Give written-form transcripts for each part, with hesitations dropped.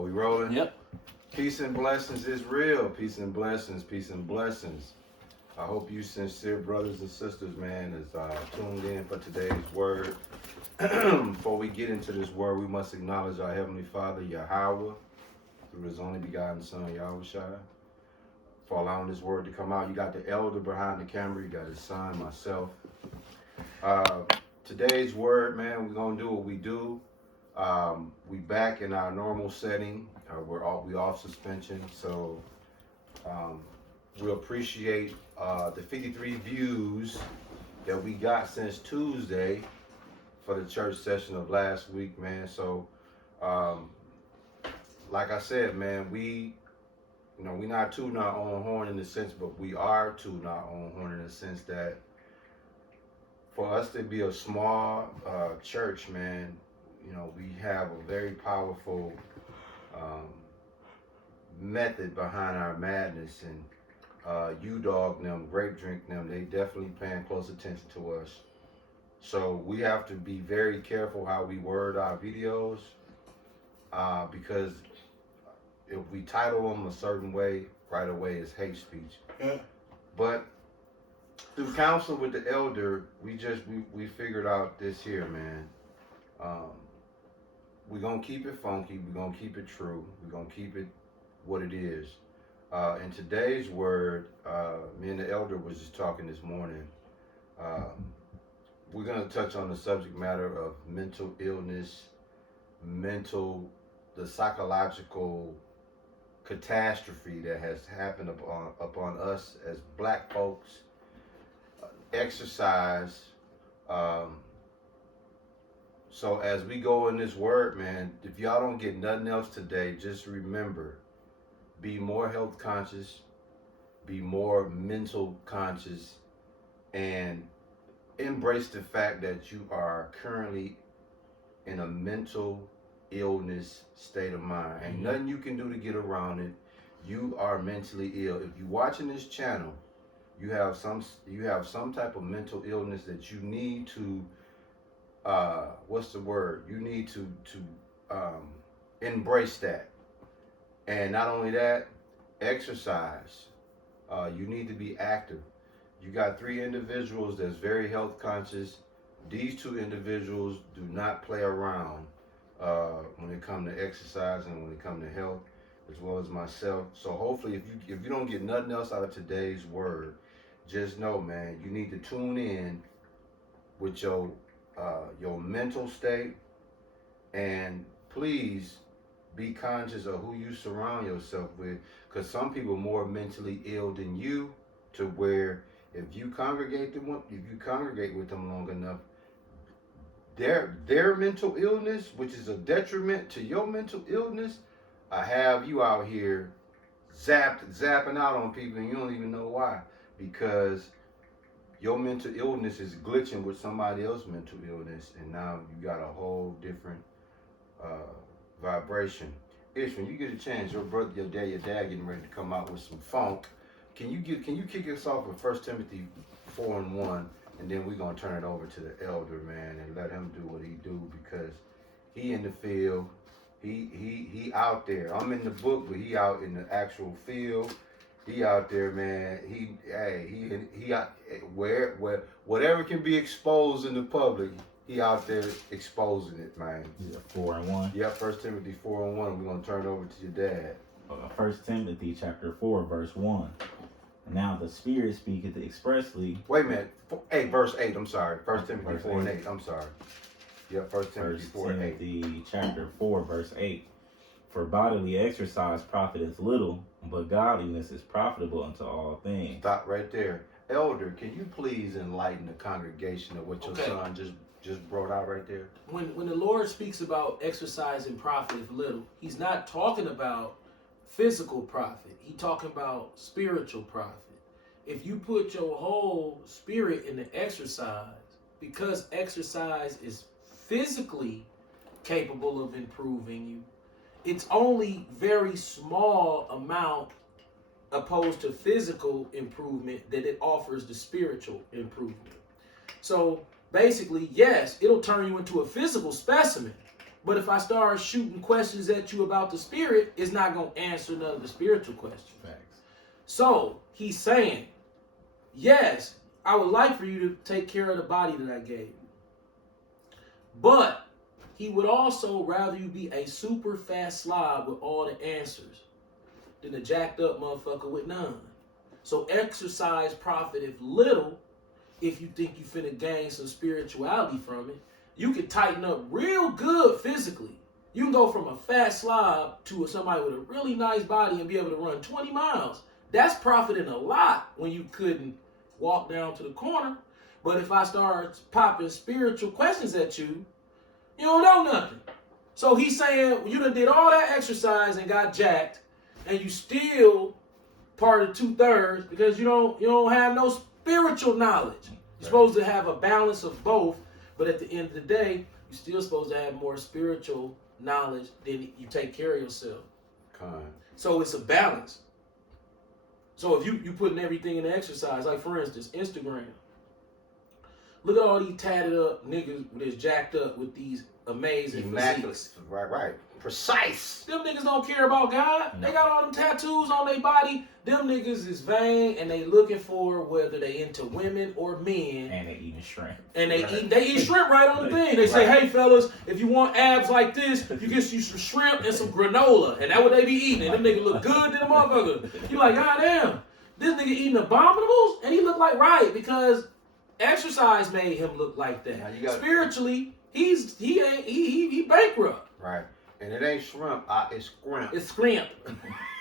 Are we rolling? Yep. Peace and blessings is real. Peace and blessings. Peace and blessings. I hope you sincere brothers and sisters, man, is tuned in for today's word. Before we get into this word, we must acknowledge our Heavenly Father, Yahweh, through His only begotten Son, Yahushua, for allowing this word to come out. You got the elder behind the camera. You got his son, myself. Today's word, man, we're going to do what we do. We back in our normal setting. We off suspension, so we appreciate the 53 views that we got since Tuesday for the church session of last week, man. So, like I said, man, we not tooting our own horn in the sense, but we are tooting our own horn in the sense that for us to be a small church, man, we have a very powerful method behind our madness, and U-Dog them, Grape Drink them, they definitely paying close attention to us. So we have to be very careful how we word our videos, because if we title them a certain way, right away it's hate speech. Yeah. But through counsel with the elder, we figured out this here, man. We're going to keep it funky. We're going to keep it true. We're going to keep it what it is. In today's word, me and the elder was just talking this morning. We're going to touch on the subject matter of mental illness, the psychological catastrophe that has happened upon us as black folks. Exercise. So as we go in this word, man, if y'all don't get nothing else today, just remember, be more health conscious, be more mental conscious, and embrace the fact that you are currently in a mental illness state of mind. Ain't nothing you can do to get around it. You are mentally ill. If you're watching this channel, you have some type of mental illness that you need to you need to embrace that. And not only that, exercise. You need to be active. You got 3 individuals that's very health conscious. These 2 individuals do not play around when it comes to exercise and when it comes to health, as well as myself. So hopefully, if you don't get nothing else out of today's word, just know, man, you need to tune in with your mental state, and please be conscious of who you surround yourself with, because some people are more mentally ill than you, to where if you congregate with them long enough, their mental illness, which is a detriment to your mental illness, I have you out here zapping out on people and you don't even know why, because your mental illness is glitching with somebody else's mental illness, and now you got a whole different vibration. Ish, when you get a chance, your dad getting ready to come out with some funk. Can you kick us off with 1 Timothy 4:1, and then we're gonna turn it over to the elder, man, and let him do what he do, because he in the field, he out there. I'm in the book, but he out in the actual field. He out there, man. He out where whatever can be exposed in the public, he out there exposing it, man. Yeah, 4:1. Yeah, 1 Timothy 4:1. We're gonna turn it over to your dad. 1 Timothy chapter 4, verse 1. Now the Spirit speaketh expressly. Wait a minute. Verse 8. I'm sorry. 1 Timothy 4:8. I'm sorry. Yeah, 1 Timothy 4:8. Timothy chapter 4, verse 8. For bodily exercise profiteth little, but godliness is profitable unto all things. Stop right there. Elder, can you please enlighten the congregation of what your son just brought out right there? When the Lord speaks about exercise and profit little, he's not talking about physical profit. He's talking about spiritual profit. If you put your whole spirit into exercise, because exercise is physically capable of improving you, it's only very small amount opposed to physical improvement that it offers the spiritual improvement. So basically, yes, it'll turn you into a physical specimen, But if I start shooting questions at you about the spirit, it's not going to answer none of the spiritual questions. Facts. So he's saying, yes, I would like for you to take care of the body that I gave you. But he would also rather you be a super fast slob with all the answers than a jacked up motherfucker with none. So exercise profiteth little if you think you finna gain some spirituality from it. You can tighten up real good physically. You can go from a fat slob to somebody with a really nice body and be able to run 20 miles. That's profiting a lot when you couldn't walk down to the corner. But if I start popping spiritual questions at you, you don't know nothing. So he's saying you done did all that exercise and got jacked, and you still part of 2/3 because you don't have no spiritual knowledge. You're supposed to have a balance of both, but at the end of the day, you're still supposed to have more spiritual knowledge than you take care of yourself. So it's a balance. So if you putting everything in the exercise, like for instance, Instagram. Look at all these tatted up niggas that's jacked up with these amazing Immaculate. physiques. Right. Precise. Them niggas don't care about God. No. They got all them tattoos on their body. Them niggas is vain and they looking for whether they into women or men. And they eating shrimp. And they Right. eat shrimp right on the thing. They say, Right. hey fellas, if you want abs like this, you get you some shrimp and some granola. And that's what they be eating. And them niggas look good to the motherfucker. You like, god damn, this nigga eating abominables? And he look like right because exercise made him look like that. Now you got- Spiritually, he bankrupt. Right. And it ain't shrimp, it's scrimp. It's scrimp.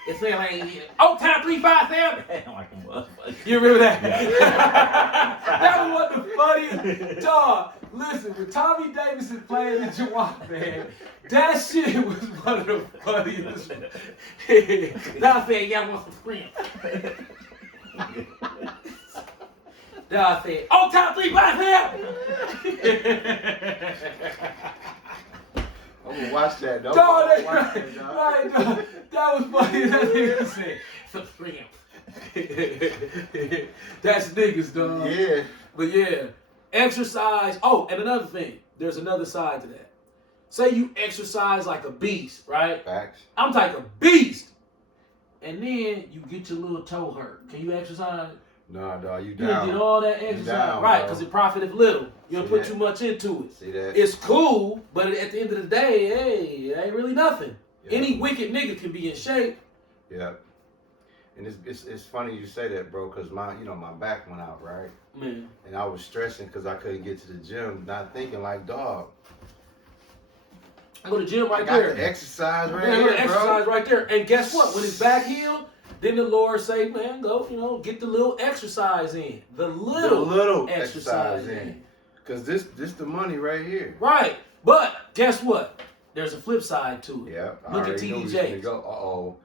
It's like, oh, time 357. Like a motherfucker. You remember that? Yeah. That was one of the funniest. Dog, listen, when Tommy Davidson played the Jawad, man, that shit was one of the funniest. Now I said, y'all want some scrimp. Now I said, oh, time 357. I'm gonna watch that. Don't Dog, watch right, that, dog. right, dog. That was funny. That nigga said, some scrimp. That's niggas, dog. Yeah. But yeah, exercise. Oh, and another thing, there's another side to that. Say you exercise like a beast, right? Facts. I'm like a beast. And then you get your little toe hurt. Can you exercise? Nah, dog, you You done did down. all that exercise. down, Right, bro. because it profiteth little. You don't See put that? too much into it. See that? It's cool, but at the end of the day, hey, it ain't really nothing. Yeah. Any wicked nigga can be in shape. Yeah. And it's funny you say that, bro, because my back went out, right? Man. And I was stressing because I couldn't get to the gym, not thinking like, dog, I go to the gym I right got there. the exercise right Yeah, here, exercise bro. right there. And guess what? When it's back healed, then the Lord say, man, go, get the little exercise in. The The little, little exercise exercise in. in. Because this the money right here. Right. But guess what? There's a flip side to it. Yeah. I Look at already knew TD we was Jakes. gonna go. Uh-oh.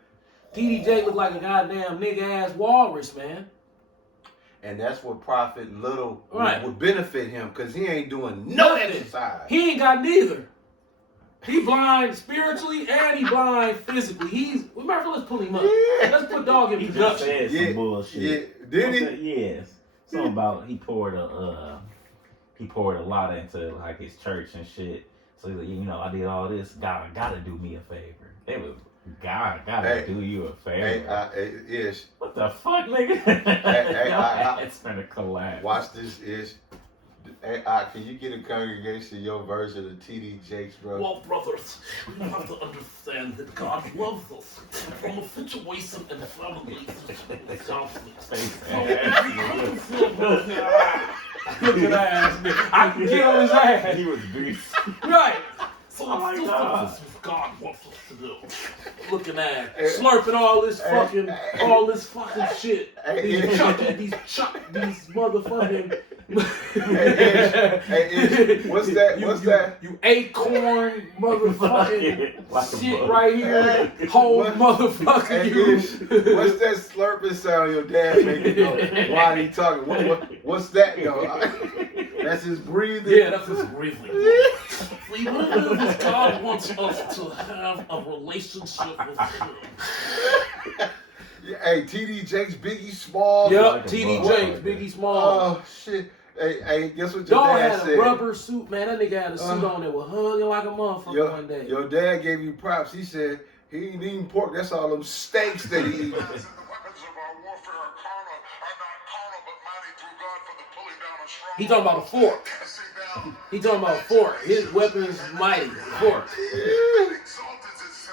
TDJ look like a goddamn nigga ass walrus, man. And that's what Prophet Little Right. would benefit him because he ain't doing no Nothing. exercise. He ain't got neither. He blind spiritually and he blind physically. We might as well let's pull him up. Yeah. Let's put dog in He just production. said some Yeah, bullshit. yeah. Did he? Yes. Something about he poured a lot into like his church and shit. So he's like, I did all this. God gotta do me a favor. It was God gotta Hey. do you a Hey, favor. Ish, What the fuck, nigga? It's gonna collapse. watch this, Ish. Hey, can you get a congregation your version of TD Jakes, bro? Well, brothers, we have to understand that God loves us from a situation and family conflict. Look at that ass nigga. I can get on his ass. He was beast. Right. So Oh my it's still God. something God wants us to do. Looking at Hey. slurping all this Hey. fucking, all this fucking shit. Hey, These motherfucking. Hey, what's that? What's that? You acorn motherfucking Like a shit bug. right here. Hey, Whole what- motherfucker Hey, you. Ish, what's that slurping sound your dad making? Though? Why he talking? What's that though? That's his breathing. Yeah, that's his breathing. We believe that God wants us to have a relationship with Him. Hey, TD Jakes, Biggie Small. Yep, like a TD bug. Jakes, Biggie Small. Oh shit. Hey, guess what your Dog dad had said? a rubber suit, man. That nigga had a suit on that was hugging like a motherfucker one day. Your dad gave you props. He said he ain't eating pork. That's all them steaks that he eat. He talking about a fork. He talking about a fork. His weapon is mighty. Fork.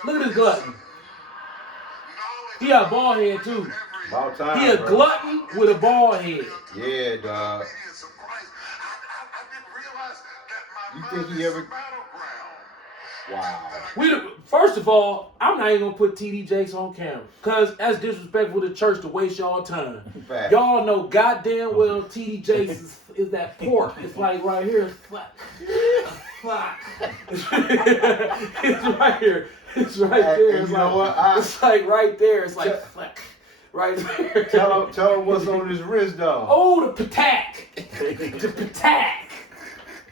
Look at this glutton. He got a bald head too. About time, He a bro. glutton with a bald head. Yeah, dog. You think he ever? Wow. First of all, I'm not even gonna put TD Jakes on camera, cause that's disrespectful to church to waste y'all time. Fact. Y'all know goddamn well TD Jakes is that pork. It's like right here. It's flat. It's right here. It's right there. It's you like, know what? it's like right there. It's like flack. Right there. Tell him what's on his wrist, though. Oh, the patak. The patak.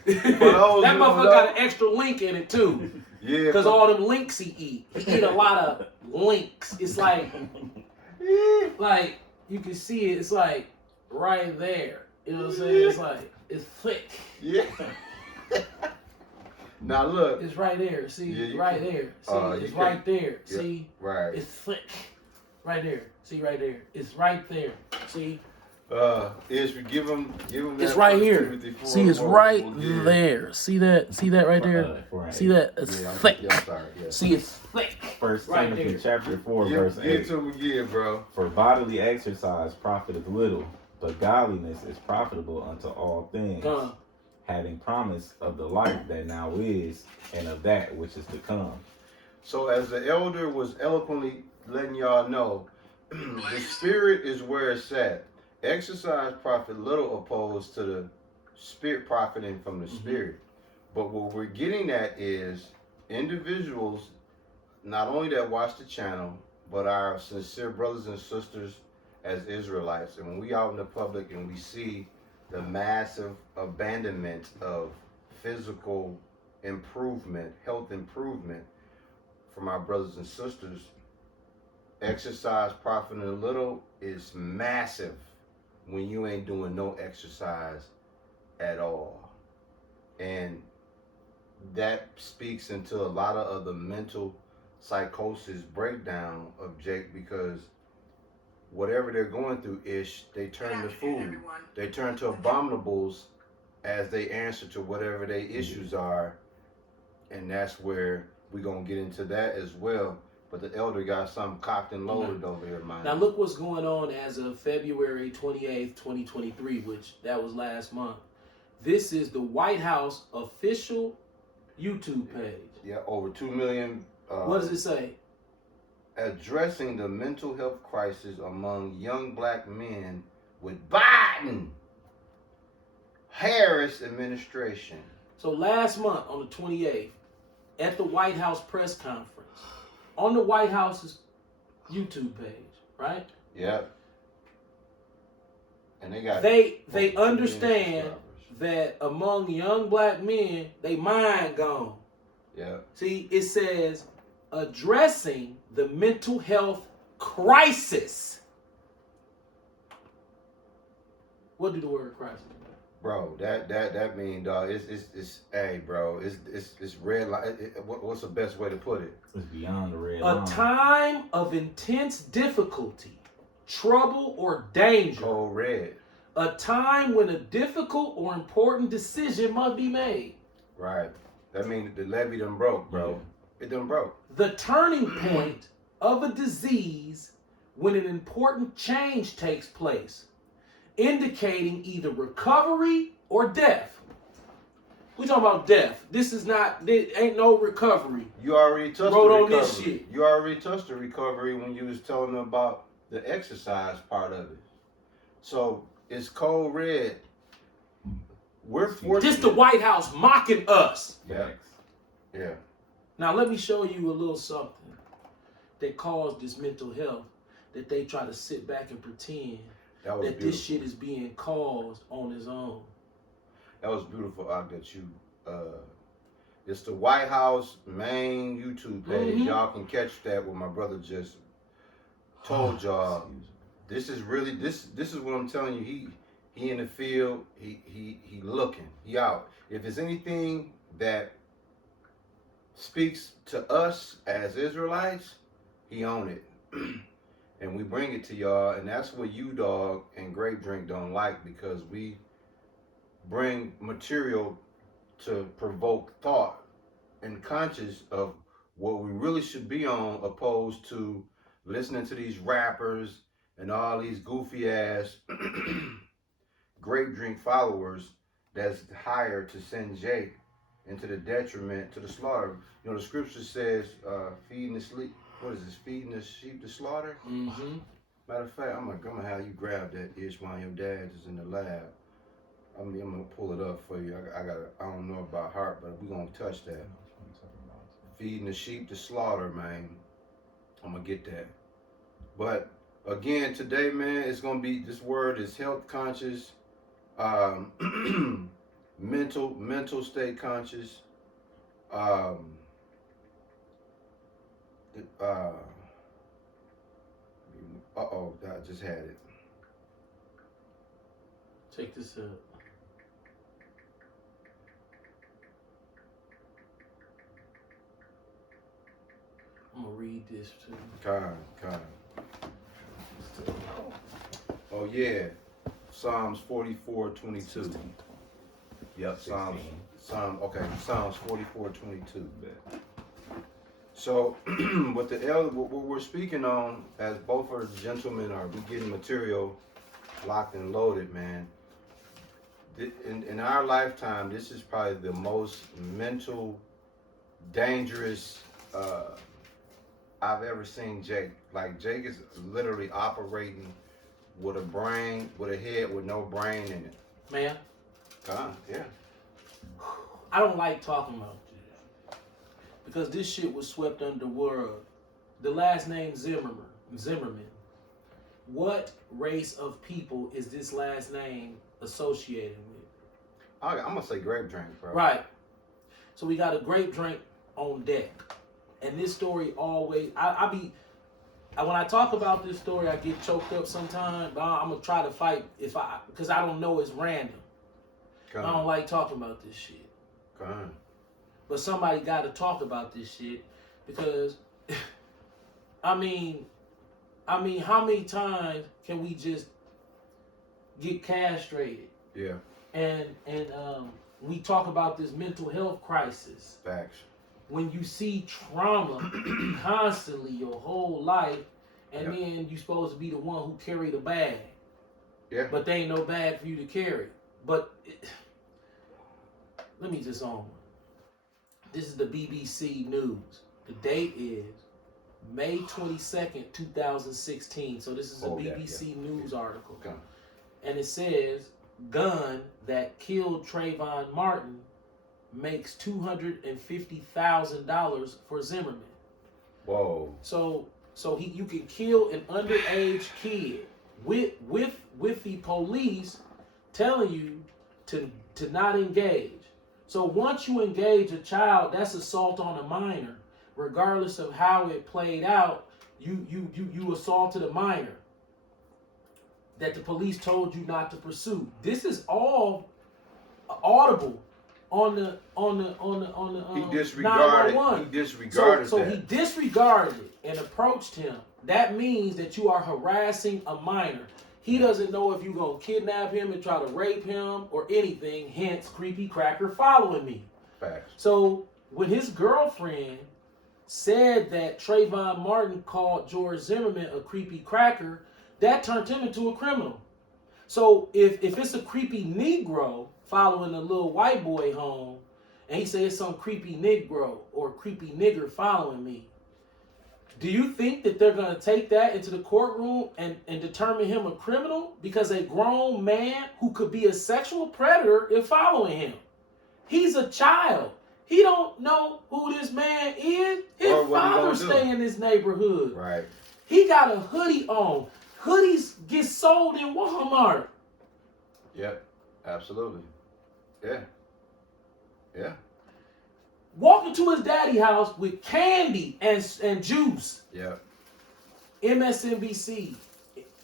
That those who motherfucker don't got know- an extra link in it too. Yeah. Because all them links he eat. He eat a lot of links. It's like you can see it. It's like right there. You know what I'm saying? It's like, it's thick. Yeah. Now look. It's right there. See, Yeah, right there. See, it's right there. Yeah, See, right. it's thick. Right there. See, right there. It's right there. See, Is we give him it's that right 1 here. Timothy 4, See, it's we'll right give. there. See that? See that right there? Right. See that? It's Yeah, thick. I'm sorry. Yeah. See, it's thick. First Right Timothy there. chapter 4, Give verse it 8. to him again, bro. For bodily exercise profiteth little, but godliness is profitable unto all things, Come. having promise of the life that now is, and of that which is to come. So as the elder was eloquently letting y'all know, the spirit is where it's at. Exercise profit little opposed to the spirit profiting from the spirit. But what we're getting at is individuals, not only that watch the channel, but our sincere brothers and sisters as Israelites. And when we out in the public and we see the massive abandonment of physical improvement, health improvement from our brothers and sisters, exercise profiting a little is massive when you ain't doing no exercise at all. And that speaks into a lot of the mental psychosis breakdown of Jake, because whatever they're going through they turn to food. They turn to abominables as they answer to whatever their issues are. And that's where we're going to get into that as well. But the elder got something cocked and loaded over here, man. Now look what's going on as of February 28th, 2023, which that was last month. This is the White House official YouTube page. Yeah, over 2 million. What does it say? Addressing the mental health crisis among young black men with Biden Harris administration. So last month on the 28th, at the White House press conference, on the White House's YouTube page, right? Yep. And they got They 2 million understand subscribers. that among young black men, they mind gone. Yep. See, it says addressing the mental health crisis. What do the word crisis mean? Bro, that mean, dog, it's hey, bro, it's red line. What's the best way to put it? It's beyond the red A line. time of intense difficulty, trouble, or danger. Cold red. A time when a difficult or important decision must be made. Right. That means the levee done broke, bro. It done broke. The turning point of a disease when an important change takes place, indicating either recovery or death. We talking about death. This ain't no recovery. You already touched Wrote the on recovery. this shit. You already touched the recovery when you was telling them about the exercise part of it. So it's cold red. We're fortunate. This the White House mocking us. Yeah. Yeah. Now let me show you a little something that caused this mental health, that they try to sit back and pretend That was that beautiful. this shit is being caused on its own. That was beautiful, that you. It's the White House main YouTube page. Mhm. Y'all can catch that. What my brother just told y'all. This is really this is what I'm telling you. He in the field. He looking. He out. If there's anything that speaks to us as Israelites, he own it. And we bring it to y'all, and that's what you dog and Grape Drink don't like, because we bring material to provoke thought and conscious of what we really should be on, opposed to listening to these rappers and all these goofy ass Grape Drink followers that's hired to send Jake into the detriment to the slaughter. You know, the scripture says, feeding the sleep. What is this? Feeding the sheep to slaughter? Mm-hmm. Matter of fact, I'm gonna have you grab that ish while your dad is in the lab. I'm gonna pull it up for you. I don't know about heart, but we're gonna touch that. Feeding the sheep to slaughter, man. I'm gonna get that. But again, today, man, it's gonna be, this word is health conscious, mental state conscious, I just had it. Check this out. I'm gonna read this too. Kind. Oh yeah, Psalms 44:22. Yep, Psalms 44:22. So, what we're speaking on, as both of the gentlemen are, we getting material locked and loaded, man. In our lifetime, this is probably the most mental, dangerous I've ever seen Jake. Like, Jake is literally operating with a brain, with a head with no brain in it. Man, Yeah. I don't like talking about this because this shit was swept under the world. The last name Zimmerman. What race of people is this last name associated with? I'm gonna say Grape Drink, bro. Right. So we got a Grape Drink on deck. And this story always, when I talk about this story, I get choked up sometimes, but I'm gonna try to fight because I don't know it's random. I don't like talking about this shit. But somebody got to talk about this shit because, I mean, how many times can we just get castrated? Yeah. And we talk about this mental health crisis. Facts. When you see trauma constantly your whole life, and then you supposed to be the one who carry the bag. Yeah. But there ain't no bag for you to carry. But let me just on. This is the BBC News. The date is May 22nd, 2016. So this is a BBC News article. Okay. And it says, gun that killed Trayvon Martin makes $250,000 for Zimmerman. Whoa. So you can kill an underage kid with the police telling you to not engage. So once you engage a child, that's assault on a minor. Regardless of how it played out, you assaulted a minor that the police told you not to pursue. This is all audible on the He disregarded. 911. He disregarded So that. he disregarded it and approached him. That means that you are harassing a minor. He doesn't know if you're going to kidnap him and try to rape him or anything, hence Creepy Cracker following me. Facts. So when his girlfriend said that Trayvon Martin called George Zimmerman a creepy cracker, that turned him into a criminal. So if it's a creepy Negro following a little white boy home, and he says some creepy Negro or creepy nigger following me, do you think that they're going to take that into the courtroom and determine him a criminal? Because a grown man who could be a sexual predator is following him. He's a child. He don't know who this man is. His father stay in this neighborhood. Right. He got a hoodie on. Hoodies get sold in Walmart. Yep. Absolutely. Yeah. Yeah. Walking to his daddy house with candy and juice. Yep. MSNBC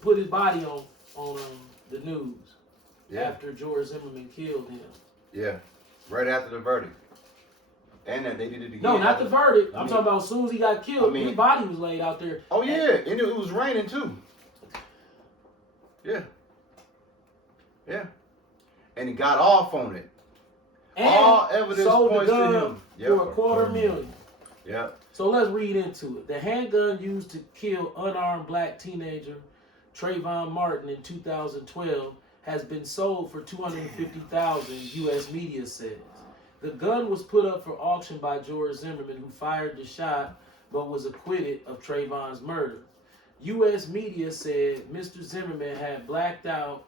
put his body on the news. Yeah. after George Zimmerman killed him. Yeah. Right after the verdict. And that they did it again. No, not the verdict. I'm I mean- talking about as soon as he got killed, I mean- his body was laid out there. Oh yeah, and it was raining too. Yeah. Yeah. And he got off on it. And All evidence sold the points to gun him. for $250,000. Yep. So let's read into it. The handgun used to kill unarmed black teenager Trayvon Martin in 2012 has been sold for $250,000, U.S. media says. The gun was put up for auction by George Zimmerman, who fired the shot but was acquitted of Trayvon's murder. U.S. media said Mr. Zimmerman had backed out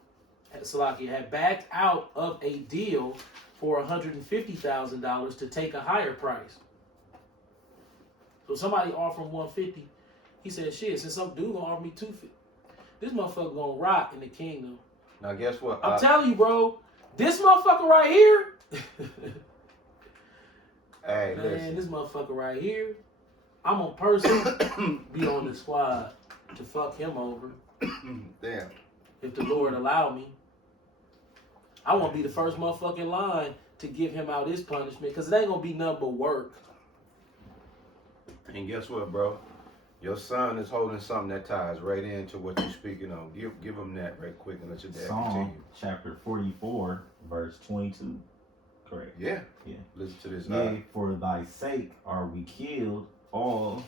of a deal for $150,000 to take a higher price. So somebody offered him $150. He said, "Shit, since some dude gonna offer me $250, this motherfucker gonna rock in the kingdom." Now guess what? I'm telling you, bro, this motherfucker right here. Hey, Man, listen. this motherfucker right here, I'm a person be on the squad to fuck him over Damn. if the Lord allow me. I want to be the first motherfucking line to give him out his punishment because it ain't gonna be nothing but work. And guess what, bro? Your son is holding something that ties right into what you're speaking on. Give him that right quick and let your dad Psalm continue. chapter 44, verse 22. Correct. Yeah. Yeah. Listen to this. Yea, for thy sake are we killed all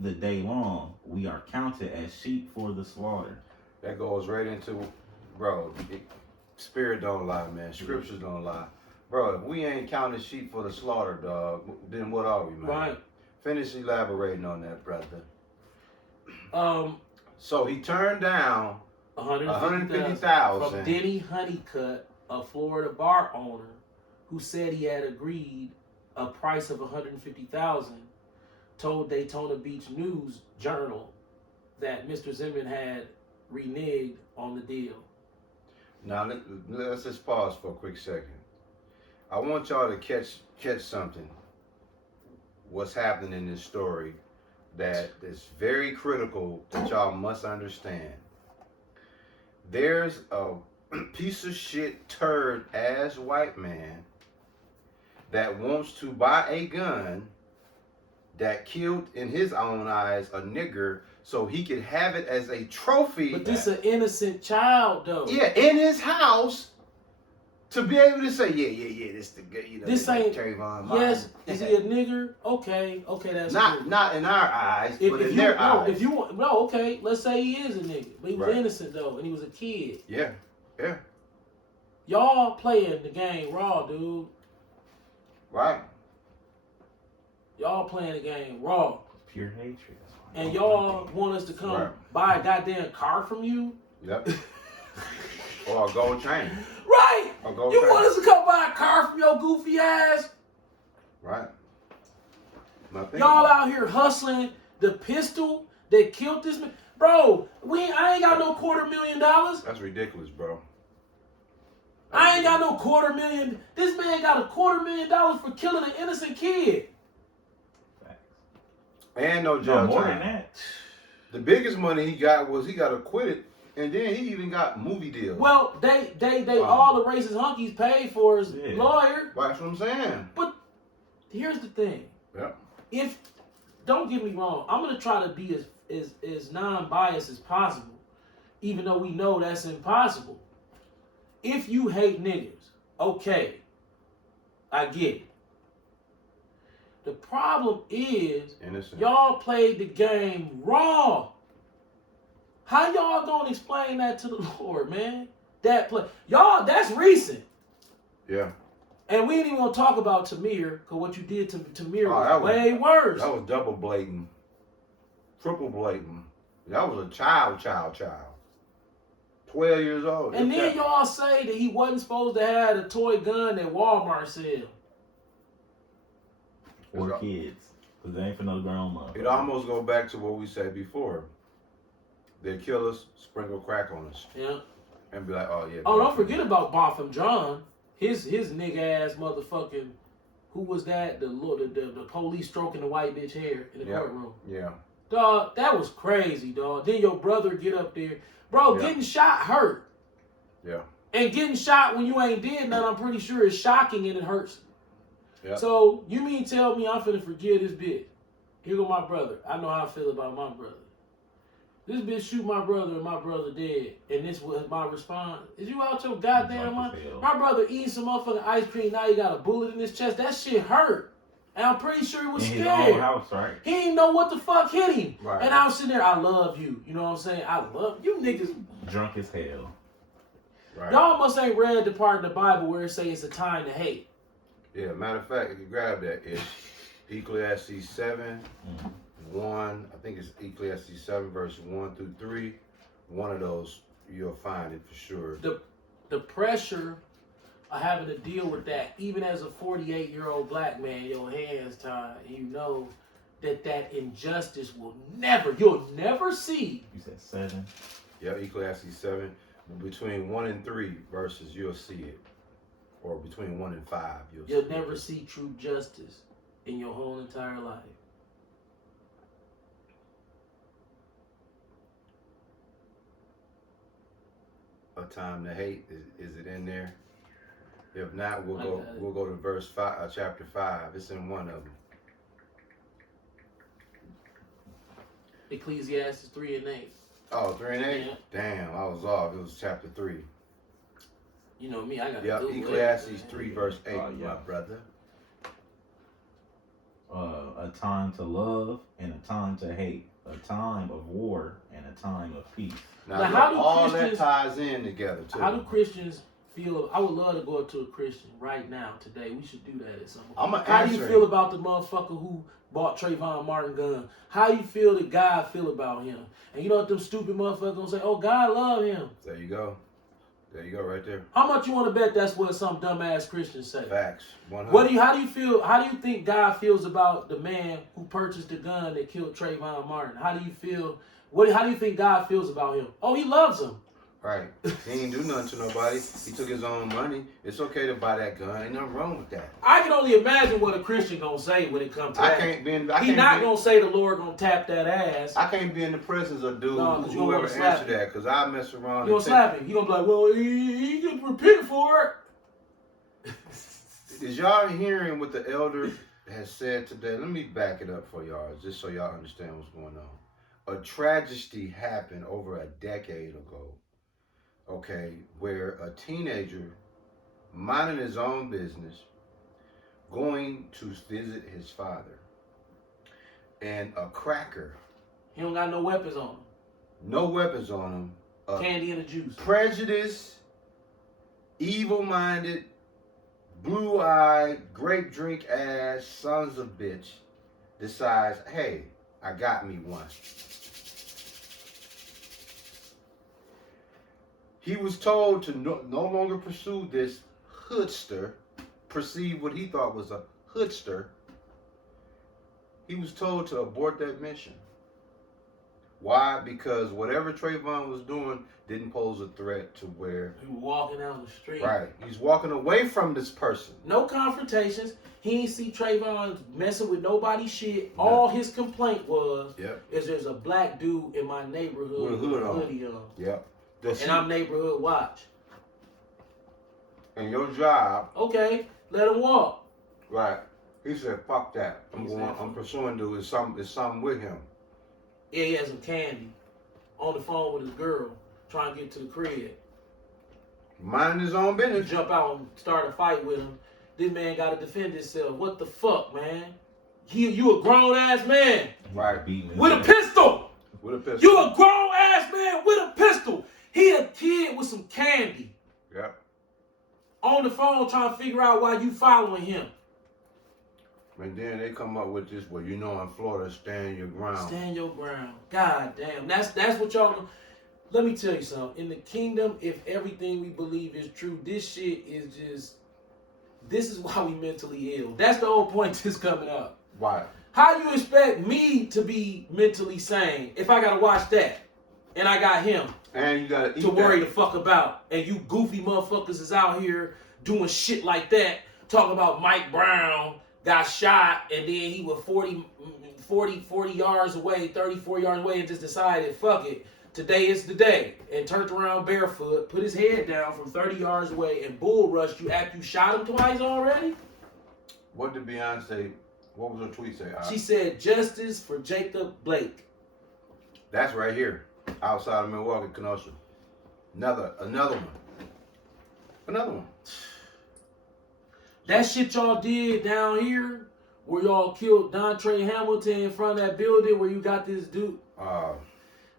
the day long. We are counted as sheep for the slaughter. That goes right into, bro. Spirit don't lie, man. Scriptures don't lie, bro. If we ain't counting sheep for the slaughter, dog, then what are we, man? Right. Finish elaborating on that, brother. Um, So he turned down $150,000 $150,000 from Denny Honeycutt, a Florida bar owner, who said he had agreed a price of $150,000, told Daytona Beach News Journal that Mr. Zimmerman had reneged on the deal. Now let's just pause for a quick second. I want y'all to catch something. What's happening in this story that is very critical that y'all must understand. There's a piece of shit turd ass white man that wants to buy a gun that killed in his own eyes a nigger so he could have it as a trophy. But this an innocent child, though. Yeah, in his house to be able to say, yeah, this the good, This ain't- Trayvon Martin. Yes, is he a nigger? Okay, that's cool. not in our eyes, If, but if in you their no, eyes. if you want, no, okay, let's say he is a nigga, but he was Right. innocent though, and he was a kid. Yeah. Y'all playing the game raw, dude. Right. Y'all playing the game raw, Pure hatred. That's why I and don't y'all like want us to come Right. buy a goddamn car from you, Yep. Or a gold chain. right? A gold You chain. want us to come buy a car from your goofy ass? Right. Now think Y'all about out here hustling the pistol that killed this man, bro. I ain't got no $250,000. That's ridiculous, bro. I ain't got no $250,000. This man got a $250,000 for killing an innocent kid. Facts. And no No, jail more than time. that. The biggest money he got was he got acquitted, and then he even got movie deals. Well, they all the racist hunkies paid for his Yeah. lawyer. That's what I'm saying. Here's the thing. Yep. If don't get me wrong, I'm gonna try to be as non-biased as possible, even though we know that's impossible. If you hate niggas, okay, I get it. The problem is Innocent. y'all played the game raw. How y'all gonna explain that to the Lord, man? That play, y'all, that's recent. Yeah. And we ain't even gonna talk about Tamir, because what you did to Tamir Oh, was that was- way worse. That was double blatant. Triple blatant. That was a child. 12 years old. And then If that- y'all say that he wasn't supposed to have a toy gun that Walmart sell. Or kids. Because they ain't for no grown mother. It almost go back to what we said before. They kill us, sprinkle crack on us, Yeah. and be like, oh yeah. Oh, don't forget about Botham John. His nigga ass motherfucking, who was that? The police stroking the white bitch hair in the Yeah. courtroom. Yeah. Dog, that was crazy, dog. Then your brother get up there. Bro, Yeah. getting shot hurt. Yeah. And getting shot when you ain't did nothing, I'm pretty sure is shocking and it hurts. Yep. So you mean tell me I'm finna forget this bitch? Here go my brother. I know how I feel about my brother. This bitch shoot my brother and my brother dead. And this was my response. Is you out your goddamn mind? My brother eating some motherfucking ice cream. Now he got a bullet in his chest. That shit hurt. And I'm pretty sure he was in scared. his own house, right? He didn't know what the fuck hit him. Right. And I was sitting there, I love you. You know what I'm saying? I love you niggas. Drunk as hell. Right. Y'all must ain't read the part in the Bible where it says it's a time to hate. Yeah, matter of fact, if you grab that, it's Ecclesiastes 7, 1. I think it's Ecclesiastes 7, verse 1 through 3. One of those, you'll find it for sure. The pressure of having to deal with that, even as a 48-year-old black man, your hands tied, you know that injustice you'll never see. You said 7. Yeah, Ecclesiastes 7. Between 1 and 3 verses, you'll see it. Or between 1 and 5, You'll see never it. see true justice in your whole entire life. A time to hate, is it in there? If not, I got it. we'll go to verse 5, chapter 5. It's in one of them. Ecclesiastes 3 and 8. Oh, 3 and 8? Yeah. Damn, I was off. It was chapter 3. You know me, I got Yeah, to do Ecclesiastes 3, verse 8, Oh, yeah. my brother. A time to love and a time to hate. A time of war and a time of peace. Now, Now, look, how do all Christians- that ties in together, too. How do Christians feel? I would love to go up to a Christian right now, today. We should do that at some point. I'm How do you answering. feel about the motherfucker who bought Trayvon Martin gun? How you feel that God feel about him? And you know what them stupid motherfuckers gonna say? Oh, God love him. There you go. There you go, right there. How much you want to bet that's what some dumbass Christians say? Facts. 100. How do you feel? How do you think God feels about the man who purchased the gun that killed Trayvon Martin? How do you feel? How do you think God feels about him? Oh, he loves him. Right. He ain't do nothing to nobody. He took his own money. It's okay to buy that gun. Ain't nothing wrong with that. I can only imagine what a Christian gonna say when it comes to I that. can't be in. He not gonna say the Lord gonna tap that ass. I can't be in the presence of dude No, 'cause you whoever gonna slap answer that, because I mess around. You gonna and slap him. You gonna be like, well, he can repent for it. Is y'all hearing what the elder has said today? Let me back it up for y'all, just so y'all understand what's going on. A tragedy happened over a decade ago, okay, where a teenager minding his own business, going to visit his father, and a cracker, He don't got no weapons on him. no weapons on him, Candy and the juice. prejudiced, evil-minded, blue-eyed, grape drink ass sons of bitch decides, hey, I got me one. He was told to no longer pursue this hoodster, perceive what he thought was a hoodster. He was told to abort that mission. Why? Because whatever Trayvon was doing didn't pose a threat to where. He was walking down the street. Right. He's walking away from this person. No confrontations. He ain't see Trayvon messing with nobody's shit. No. All his complaint was Yep. is there's a black dude in my neighborhood With a hood on. hoodie on. Yep. And I'm neighborhood watch. And your job, Okay, let him walk. right? He said, "Fuck that. I'm Exactly. pursuing dude. It's something with him." Yeah, he had some candy on the phone with his girl trying to get to the crib. Minding his own You business. jump out and start a fight with him. This man got to defend himself. What the fuck, man? You a grown ass man Right. Beating his with a ass. pistol. With a pistol. You a grown ass man with a pistol. He a kid with some candy Yep. on the phone trying to figure out why you following him. And then they come up with this. Well, you know, in Florida, stand your ground. Stand your ground. God damn. That's what y'all. Let me tell you something. In the kingdom, if everything we believe is true, this shit is just. This is why we mentally ill. That's the whole point of this coming up. Why? How you expect me to be mentally sane if I gotta watch that and I got him And you gotta eat to worry that. the fuck about, and you goofy motherfuckers is out here doing shit like that, talking about Mike Brown got shot and then he was 40 yards away, 34 yards away, and just decided, fuck it, today is the day, and turned around barefoot, put his head down from 30 yards away, and bull rushed you after you shot him twice already? What did Beyonce? What was her tweet say? She said, "Justice for Jacob Blake." That's right here, outside of Milwaukee, Kenosha. Another one. That shit y'all did down here, where y'all killed Dontre Hamilton in front of that building, where you got this dude.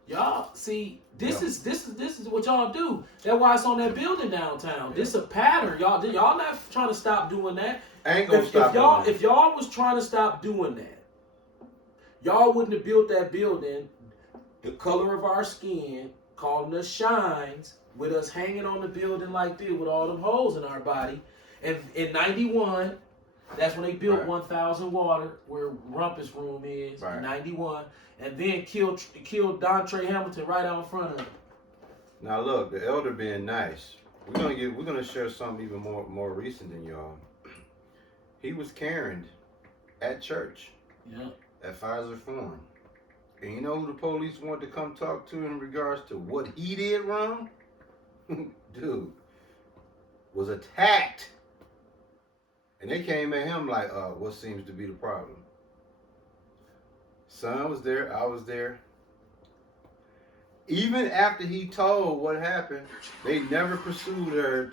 Y'all see, this is what y'all do. That's why it's on that building downtown. This a pattern, y'all. Y'all not trying to stop doing that. Ain't gonna stop doing If y'all was trying to stop doing that, y'all wouldn't have built that building the color of our skin, calling us shines, with us hanging on the building like this with all them holes in our body. And in 91, that's when they built Right. 1000 Water, where Rumpus Room is, Right. in 91, and then killed Dontre Hamilton right out in front of him. Now look, the elder being nice. We're gonna share something even more recent than y'all. He was Karen at church Yeah. at Pfizer Forum. And you know who the police wanted to come talk to in regards to what he did wrong? Dude was attacked. And they came at him like, what seems to be the problem? Son was there, I was there. Even after he told what happened, they never pursued her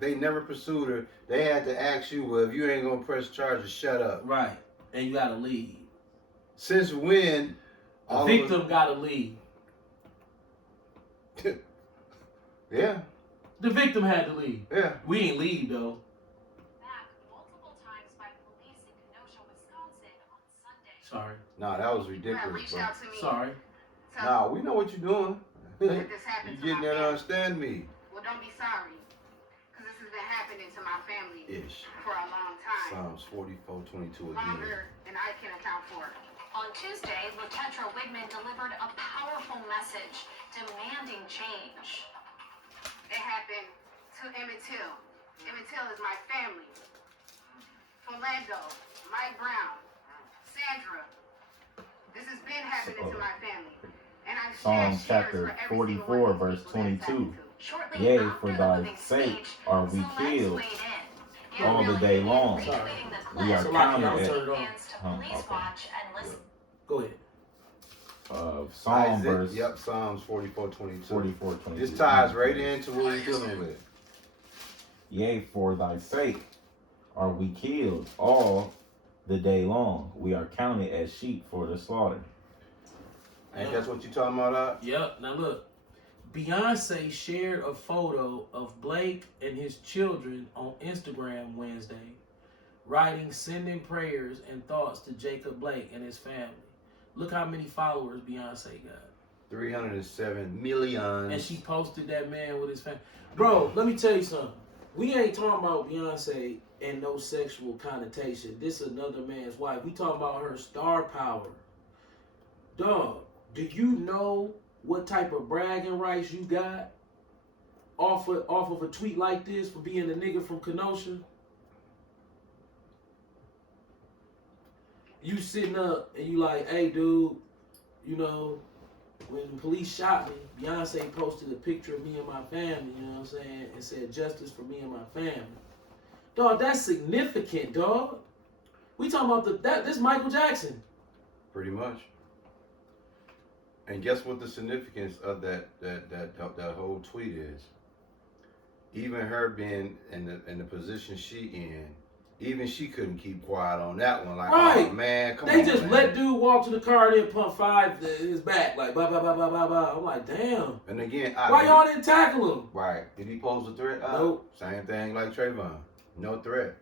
they never pursued her. They had to ask you, well, if you ain't gonna press charges, shut up. Right. And you gotta leave. Since when The victim gotta leave. Yeah, The victim had to leave. yeah. We ain't leave though. Multiple times by police in Kenosha, Wisconsin on Sunday. Sorry. Nah, that was You ridiculous, reached bro. out to me. Sorry. So Nah, we know what you're doing. that this happened You getting to my there to family. understand me. Well, don't be sorry, because this has been happening to my family Ish. for a long time, Psalms 44:22 again. longer than I can account for. On Tuesday, Latetra Wigman delivered a powerful message demanding change. It happened to Emmett Till. Emmett Till is my family. Philando, Mike Brown, Sandra. This has been happening to my family. And I've Psalm shared chapter shares for every single 44, one of verse these people that it's 22. happened to. Shortly Yea, after for the thy moving sake speech, are we celebs killed. weighed in. All the day long. Sorry. Retweeting the We are clip, counted I'll at turn it on. hands to Police okay. Watch and listen. Go ahead. Psalm verse Yep, Psalms 44:22. 44:22. This ties right into what we're dealing with. Yea, for thy sake are we killed all the day long. We are counted as sheep for the slaughter. Ain't that's what you talking about? Yep. Now look, Beyonce shared a photo of Blake and his children on Instagram Wednesday, writing sending prayers and thoughts to Jacob Blake and his family. Look how many followers Beyonce got. 307 million. And she posted that man with his family. Bro, let me tell you something. We ain't talking about Beyonce and no sexual connotation. This is another man's wife. We talking about her star power. Dog, do you know what type of bragging rights you got off of a tweet like this for being a nigga from Kenosha? You sitting up and you like, hey dude, you know, when the police shot me, Beyonce posted a picture of me and my family, you know what I'm saying, and said justice for me and my family. Dog, that's significant, dog. We talking about this Michael Jackson. Pretty much. And guess what the significance of that whole tweet is? Even her being in the position she in, even she couldn't keep quiet on that one. Like, Right. oh man, come on. They just man. let dude walk to the car and then pump 5 in his back, like blah blah blah blah blah blah. I'm like, damn. And again, Why y'all didn't tackle him? Right. Did he pose a threat? Nope. Same thing like Trayvon. No threat.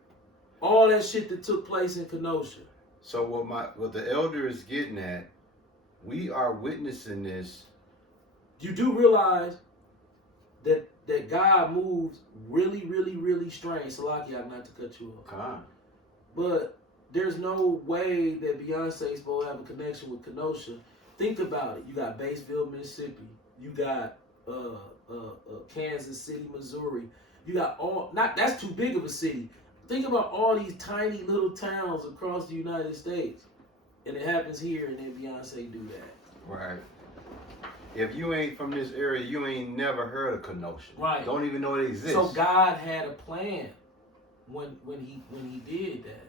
All that shit that took place in Kenosha. So what the elder is getting at, we are witnessing this. You do realize that God moves really, really, really strange. Salakia, not to cut you off. Come on. But there's no way that Beyonce's supposed to have a connection with Kenosha. Think about it. You got Batesville, Mississippi. You got Kansas City, Missouri. You got that's too big of a city. Think about all these tiny little towns across the United States. And it happens here, and then Beyonce do that. Right. If you ain't from this area, you ain't never heard of Kenosha. Right. Don't even know it exists. So God had a plan when he did that.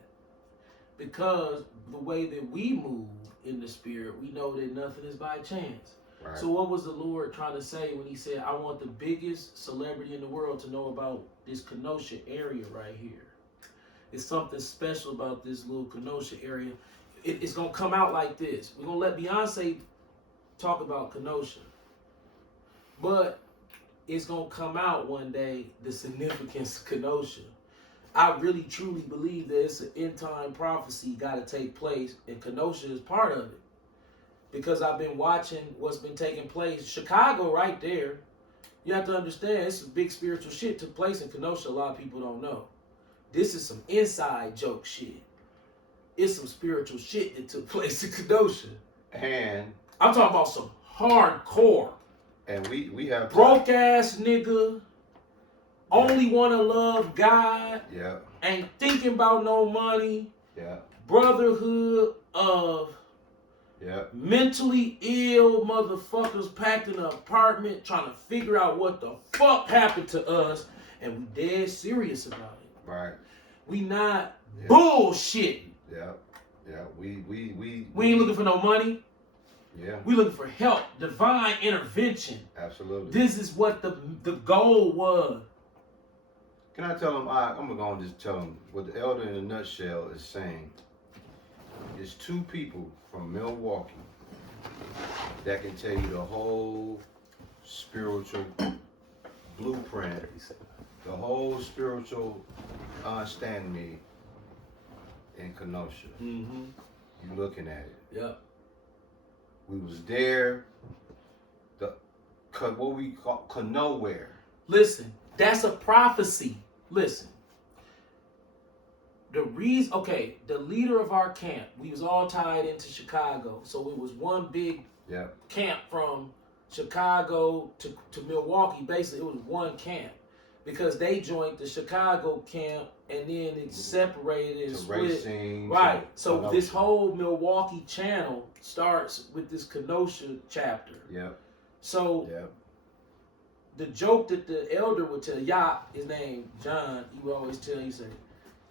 Because the way that we move in the spirit, we know that nothing is by chance. Right. So what was the Lord trying to say when he said, I want the biggest celebrity in the world to know about this Kenosha area right here? It's something special about this little Kenosha area. It's going to come out like this. We're going to let Beyonce talk about Kenosha. But it's going to come out one day, the significance of Kenosha. I really, truly believe that it's an end-time prophecy got to take place, and Kenosha is part of it. Because I've been watching what's been taking place. Chicago right there, you have to understand, it's some big spiritual shit took place in Kenosha a lot of people don't know. This is some inside joke shit. It's some spiritual shit that took place in Kenosha. And I'm talking about some hardcore. And we have broke ass nigga, only wanna love God, yeah, ain't thinking about no money, yeah, brotherhood of yeah, mentally ill motherfuckers packed in an apartment trying to figure out what the fuck happened to us, and we dead serious about it. right. We not bullshitting. Yeah, yeah. We ain't looking for no money. Yeah. We looking for help, divine intervention. Absolutely. This is what the goal was. Can I tell them? I'm gonna go and just tell them what the elder in a nutshell is saying. It's two people from Milwaukee that can tell you the whole spiritual blueprint, the whole spiritual understanding in Kenosha. Mm-hmm. You looking at it. Yep. We was there. What we call nowhere. Listen, that's a prophecy. Listen. The reason, okay, the leader of our camp, we was all tied into Chicago. So it was one big camp from Chicago to Milwaukee. Basically, it was one camp. Because they joined the Chicago camp and then it separated and split. Racing, right. So this whole Milwaukee channel starts with this Kenosha chapter. Yep. So the joke that the elder would tell, his name, John, he would always tell, he said,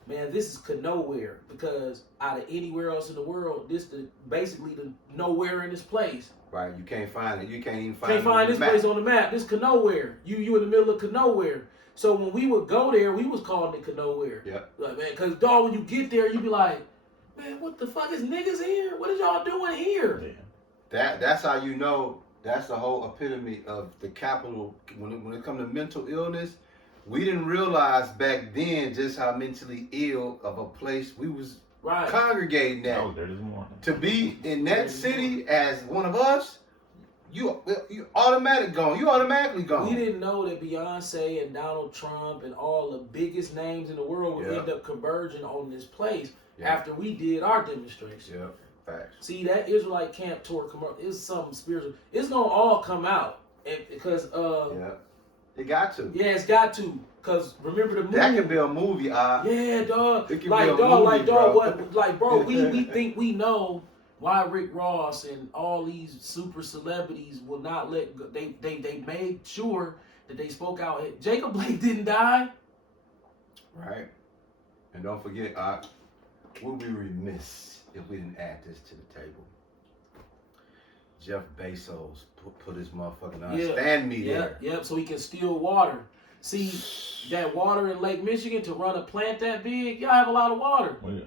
man, this is nowhere, because out of anywhere else in the world, this basically the nowhere in this place. Right, you can't find it. You can't even find this place on the map. This nowhere. You in the middle of nowhere. So when we would go there, we was calling it nowhere. Yeah. Like, man, because dog, when you get there, you be like, man, what the fuck is niggas here? What is y'all doing here? That's how you know. That's the whole epitome of the capital. When it comes to mental illness, we didn't realize back then just how mentally ill of a place we was congregating at. To be in that city as one of us, you automatically gone. We didn't know that Beyonce and Donald Trump and all the biggest names in the world would end up converging on this place after we did our demonstration. Yeah. Facts. See, that Israelite camp tour is something spiritual. It's gonna all come out, because it got to. Yeah, it's got to. Cause remember the movie. That could be a movie. Yeah, dog. It could like be a dog, movie, like dog. bro. What? Like bro, we think we know why Rick Ross and all these super celebrities will not let go. They made sure that they spoke out. Jacob Blake didn't die. Right. And don't forget, we'll be remiss if we didn't add this to the table. Jeff Bezos put his motherfucking understand me there. Yep, so he can steal water. See, that water in Lake Michigan, to run a plant that big, y'all have a lot of water. Oh, yeah.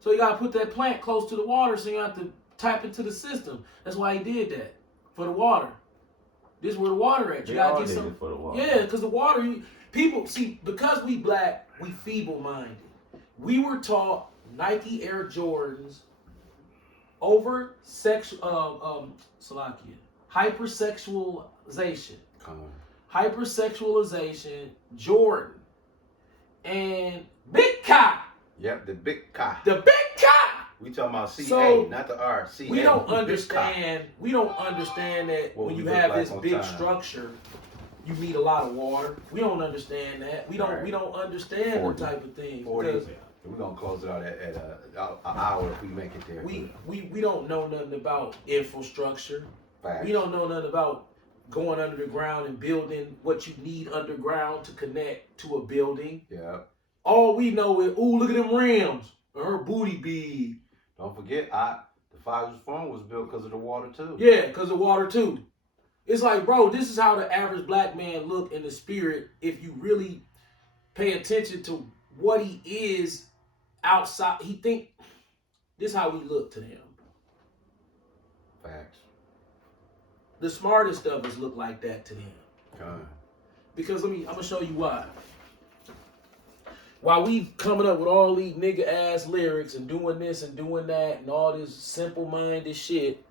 So you gotta put that plant close to the water so you have to tap into the system. That's why he did that, for the water. This is where the water at. You gotta get some for the water. Yeah, because the water, people, see, because we black, we feeble-minded. We were taught Nike Air Jordans over hypersexualization. Come on. Hypersexualization, Jordan, and Big Cock. Yep, the big cock. The Big Cock. We talking about CA, So, not the R. CA. We don't the big understand. We don't understand that What when we you look have like this on big time. structure, you need a lot of water. We don't understand that. We don't. Right. We don't understand 40. the type of things. 40. Because We're gonna close it out at an hour if we make it there. we don't know nothing about infrastructure. Facts. We don't know nothing about going under the ground and building what you need underground to connect to a building. Yeah. All we know is, ooh, look at them rims. Her booty big. Don't forget, the Pfizer's phone was built because of the water too. Yeah, because of water too. It's like, bro, this is how the average black man look in the spirit if you really pay attention to what he is outside. He think this is how we look to them. Facts. The smartest of us look like that to them. Kind. Because I'm gonna show you why. While we coming up with all these nigga ass lyrics and doing this and doing that and all this simple minded shit,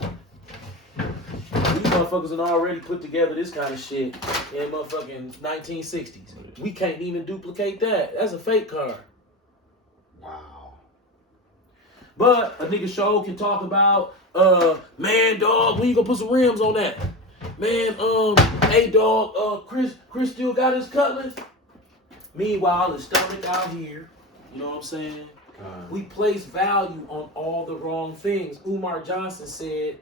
these motherfuckers had already put together this kind of shit in motherfucking 1960s. We can't even duplicate that. That's a fake car. Wow. But a nigga show can talk about, man, dog, when you gonna put some rims on that? Man, hey, dog, Chris still got his cutlass? Meanwhile, his stomach out here, you know what I'm saying? Kind. We place value on all the wrong things. Umar Johnson said,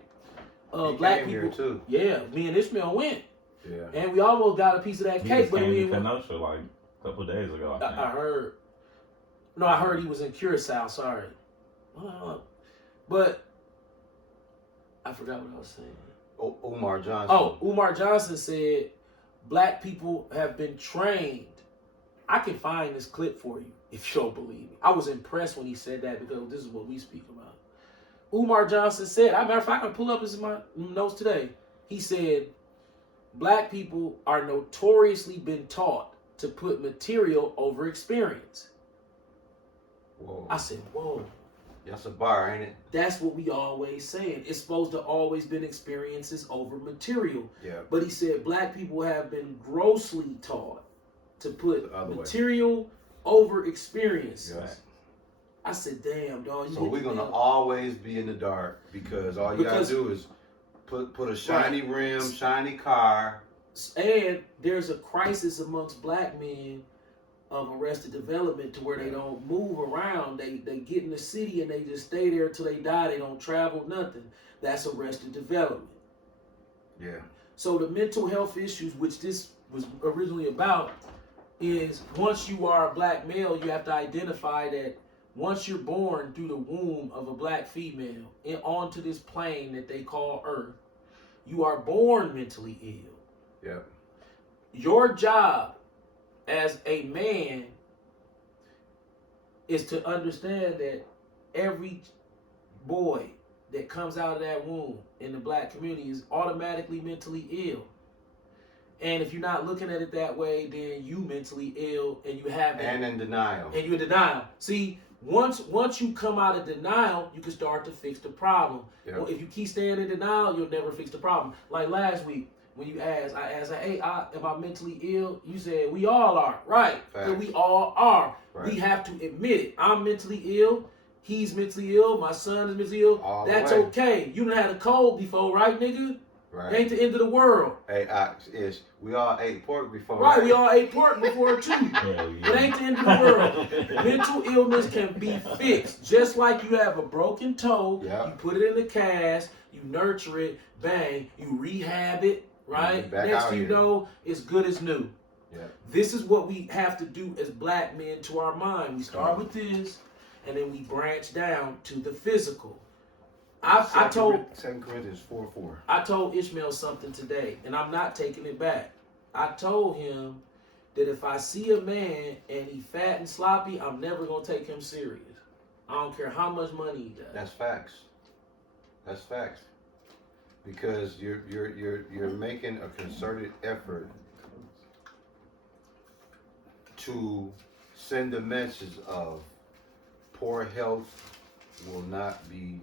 He black came people. here too. Yeah, me and Ishmael went, Yeah. and we almost got a piece of that He cake, just but came we to didn't. Kenosha like a couple of days ago. I think. I heard. No, I heard he was in Curacao. Sorry, but I forgot what I was saying. Umar Johnson. Oh, Umar Johnson said black people have been trained. I can find this clip for you if you don't believe me. I was impressed when he said that because this is what we speak about. Umar Johnson said, as a matter of fact, I can pull up this in my notes today. He said, black people are notoriously been taught to put material over experience. Whoa. I said, whoa. That's a bar, ain't it? That's what we always saying. It's supposed to always been experiences over material. Yeah. But he said black people have been grossly taught to put The other way. material over experiences. Yes. I said, damn, dog. So we're gonna always be in the dark because all you gotta do is put a shiny rim, shiny car. And there's a crisis amongst black men of arrested development to where they don't move around. They get in the city and they just stay there till they die. They don't travel, nothing. That's arrested development. Yeah. So the mental health issues, which this was originally about, is once you are a black male, you have to identify that once you're born through the womb of a black female and onto this plane that they call Earth, you are born mentally ill. Yep. Your job as a man is to understand that every boy that comes out of that womb in the black community is automatically mentally ill. And if you're not looking at it that way, then you mentally ill and you have And in denial. and you're in denial. See, once you come out of denial, you can start to fix the problem. Yep. Well, if you keep staying in denial, you'll never fix the problem. Like last week, when you asked, I asked, hey, am I mentally ill? You said, we all are. Right. So we all are. Right. We have to admit it. I'm mentally ill. He's mentally ill. My son is mentally ill. All the That's way. okay. You done had a cold before, right, nigga? Right. It ain't the end of the world. Hey, we all ate pork before. Right, we all ate pork before too. Hell yeah. It ain't the end of the world. Mental illness can be fixed. Just like you have a broken toe, Yeah. you put it in the cast, you nurture it, bang, you rehab it, right? Back Next out thing you here. know, it's good as new. Yeah. This is what we have to do as black men to our mind. We start with this, and then we branch down to the physical. I told 2 Corinthians 4:4. I told Ishmael something today, and I'm not taking it back. I told him that if I see a man and he fat and sloppy, I'm never gonna take him serious. I don't care how much money he does. That's facts. That's facts. Because you're making a concerted effort to send a message of poor health will not be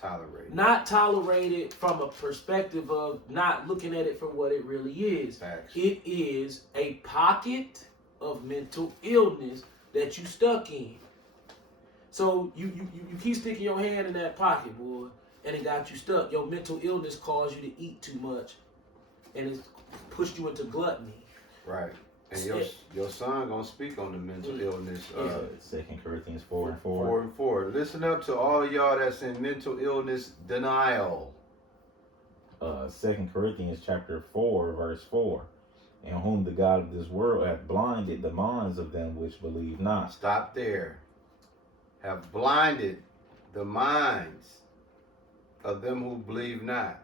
tolerated. Not tolerated from a perspective of not looking at it for what it really is. Facts. It is a pocket of mental illness that you stuck in. So you keep sticking your hand in that pocket, boy, and it got you stuck. Your mental illness caused you to eat too much, and it's pushed you into gluttony. Right. And your son gonna speak on the mental illness. 2 Corinthians 4:4. 4:4. Listen up to all y'all that's in mental illness denial. 2 Corinthians chapter 4, verse 4. In whom the God of this world hath blinded the minds of them which believe not. Stop there. Have blinded the minds of them who believe not.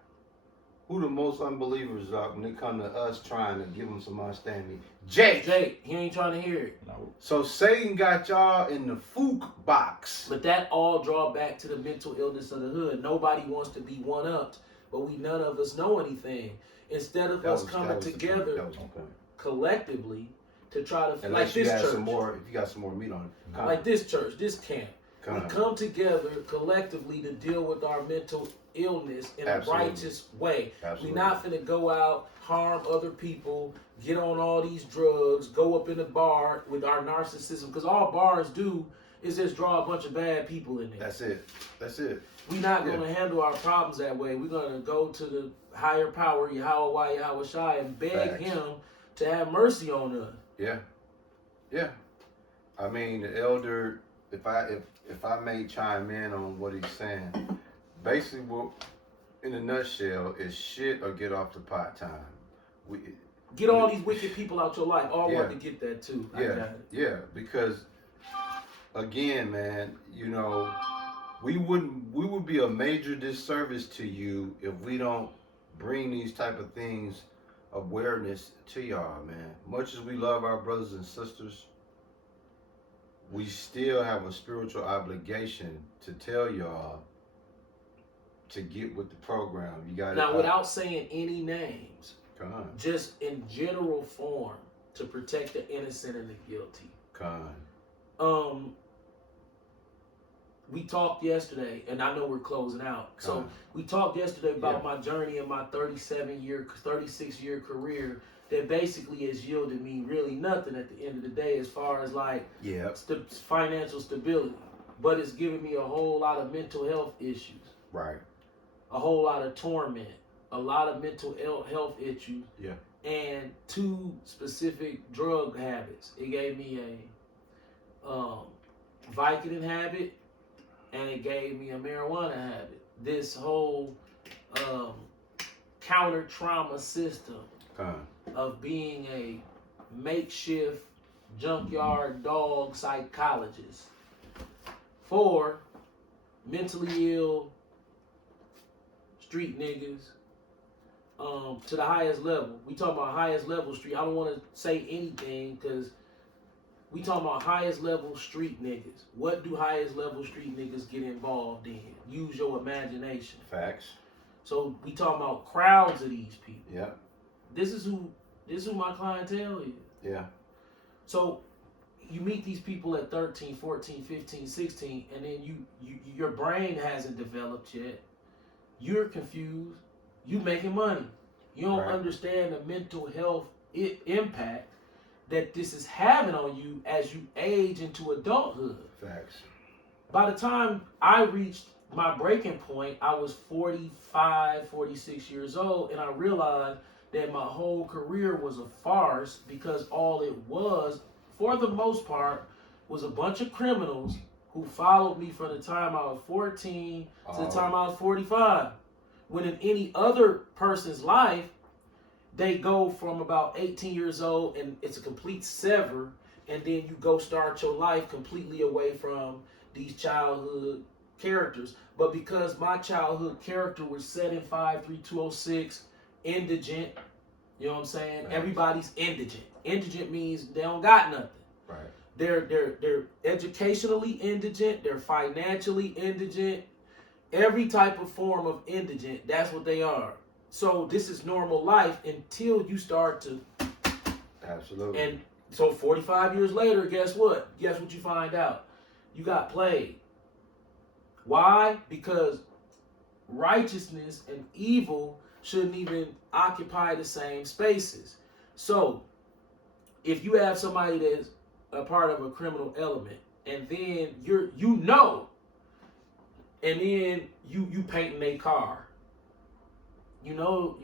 Who the most unbelievers are when it come to us trying to give them some understanding? Jake. Jake, he ain't trying to hear it. No. So Satan got y'all in the fook box. But that all draw back to the mental illness of the hood. Nobody wants to be one-upped, but we none of us know anything. Instead of us coming together That was the point. collectively to try to, like Unless you this got church, some more, if you got some more meat on it. Come, like this church, this camp, come. we come together collectively to deal with our mental illness in Absolutely. a righteous way. Absolutely. We're not finna go out, harm other people, get on all these drugs, go up in the bar with our narcissism, because all bars do is just draw a bunch of bad people in there. That's it. That's it. We're not going to handle our problems that way. We're going to go to the higher power, Yahweh, Yahweh Shai, and beg Facts. him to have mercy on us. Yeah. Yeah. I mean, the elder, if I may chime in on what he's saying, basically what, in a nutshell, is shit or get off the pot time. Get all these wicked people out your life. Oh, I Yeah. want to get that too. I got Yeah, it. yeah, because again, man, you know, we would be a major disservice to you if we don't bring these type of things awareness to y'all, man. Much as we love our brothers and sisters, we still have a spiritual obligation to tell y'all to get with the program. You got Now, without saying any names, Come on, just in general form to protect the innocent and the guilty. We talked yesterday, and I know we're closing out. So we talked yesterday about my journey in my 36-year career that basically has yielded me really nothing at the end of the day as far as like yeah, financial stability. But it's given me a whole lot of mental health issues, right, a whole lot of torment, a lot of mental health issues, yeah, and 2 specific drug habits. It gave me a Vicodin habit, and it gave me a marijuana habit. This whole counter trauma system of being a makeshift junkyard dog psychologist for mentally ill street niggas to the highest level. We talking about highest level street. I don't want to say anything because we talking about highest level street niggas. What do highest level street niggas get involved in? Use your imagination. facts, So we talking about crowds of these people. yeah, This is who my clientele is. yeah, So you meet these people at 13, 14, 15, 16, and then your brain hasn't developed yet. You're confused. You making money. You don't Right. understand the mental health impact that this is having on you as you age into adulthood. facts, By the time I reached my breaking point, I was 45, 46 years old, and I realized that my whole career was a farce because all it was, for the most part, was a bunch of criminals who followed me from the time I was 14 to the time I was 45. When in any other person's life, they go from about 18 years old and it's a complete sever, and then you go start your life completely away from these childhood characters. But because my childhood character was set in 53206, indigent, you know what I'm saying? Right. Everybody's indigent. Indigent means they don't got nothing. right, They're educationally indigent, they're financially indigent, every type of form of indigent, that's what they are. So this is normal life until you start to, absolutely, and so 45 years later, guess what? Guess what you find out? You got played. Why? Because righteousness and evil shouldn't even occupy the same spaces. So if you have somebody that's a part of a criminal element, and then and then you painting a car, you know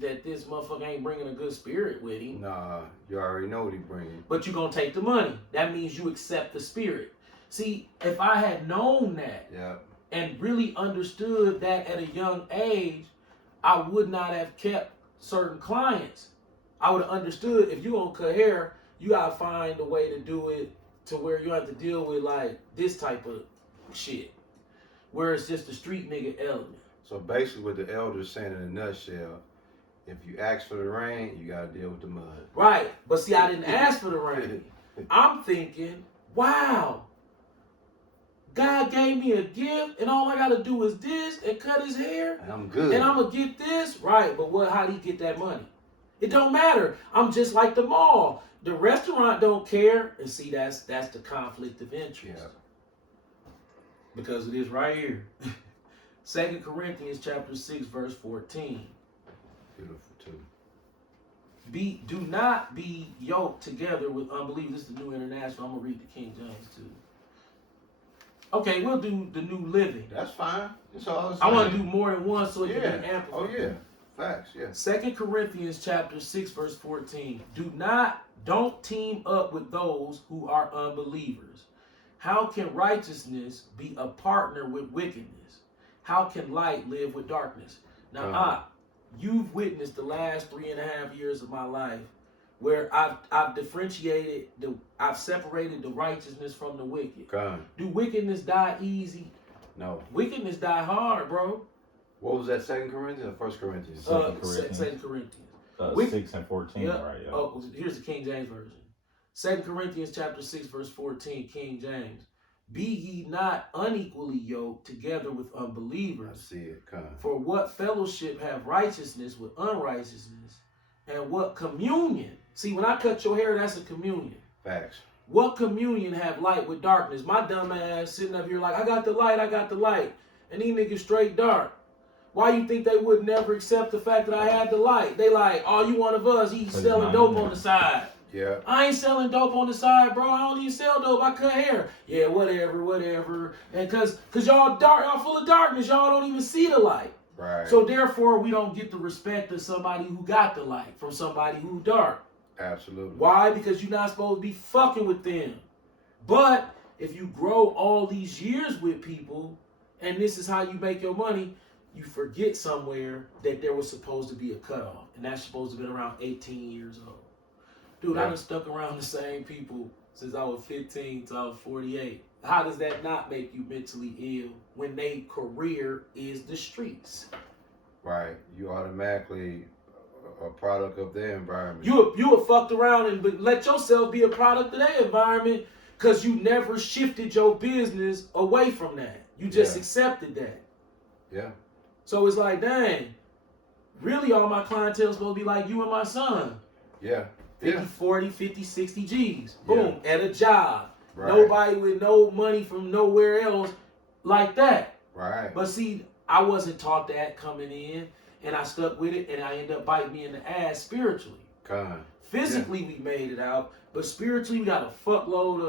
that this motherfucker ain't bringing a good spirit with him. nah, you already know what he bringing. But you're going to take the money. That means you accept the spirit. See, if I had known that Yeah, and really understood that at a young age, I would not have kept certain clients. I would have understood if you're gonna cut hair, you gotta find a way to do it to where you have to deal with like this type of shit, where it's just a street nigga element. So basically, what the elder's saying in a nutshell, if you ask for the rain, you gotta deal with the mud. Right, but see, I didn't ask for the rain. I'm thinking, wow, God gave me a gift, and all I gotta do is this and cut his hair, And I'm good. and I'm gonna get this right. But what? How do you get that money? It don't matter. I'm just like the mall. The restaurant don't care, and see, that's the conflict of interest. Yeah. Because it is right here. 2 Corinthians chapter 6, verse 14. Beautiful too. Do not be yoked together with unbelievers. This is the New International. I'm gonna read the King James too. Okay, we'll do the New Living. That's fine. That's all. I want to do more than one so it Yeah. can be amplified. Oh yeah. Facts. Yeah. 2 Corinthians chapter 6, verse 14. Don't team up with those who are unbelievers. How can righteousness be a partner with wickedness? How can light live with darkness? Now, you've witnessed the last 3.5 years of my life where I've differentiated, I've separated the righteousness from the wicked. Come. Do wickedness die easy? No. Wickedness die hard, bro. What was that? 2 Corinthians or 1 Corinthians? 2 Corinthians. 2 Corinthians. 6 and 14, Yeah. right? Yeah. Oh, here's the King James version. 2 Corinthians chapter 6, verse 14, King James. Be ye not unequally yoked together with I unbelievers. see it. Come. For what fellowship have righteousness with unrighteousness? And what communion? See, when I cut your hair, that's a communion. Facts. What communion have light with darkness? My dumb ass sitting up here like, I got the light, I got the light. And these niggas straight dark. Why you think they would never accept the fact that I had the light? They like, oh, you one of us. He's selling dope on the side. Yeah. I ain't selling dope on the side, bro. I don't even sell dope. I cut hair. Yeah, whatever. And cause y'all dark, y'all full of darkness. Y'all don't even see the light. Right. So therefore, we don't get the respect of somebody who got the light from somebody who dark. Absolutely. Why? Because you're not supposed to be fucking with them. But if you grow all these years with people, and this is how you make your money, you forget somewhere that there was supposed to be a cutoff. And that's supposed to be around 18 years old. Dude, Yeah. I done stuck around the same people since I was 15 till I was 48. How does that not make you mentally ill when their career is the streets? Right. You automatically a product of their environment. You were fucked around and let yourself be a product of their environment because you never shifted your business away from that. You just Yeah. accepted that. Yeah. So it's like, dang, really all my clientele is supposed to be like you and my son. Yeah. 50, Yeah. 40, 50, 60 G's. Yeah. Boom, at a job. Right. Nobody with no money from nowhere else like that. Right. But see, I wasn't taught that coming in, and I stuck with it, and I ended up biting me in the ass spiritually. Con. Physically, we made it out, but spiritually, we got a fuckload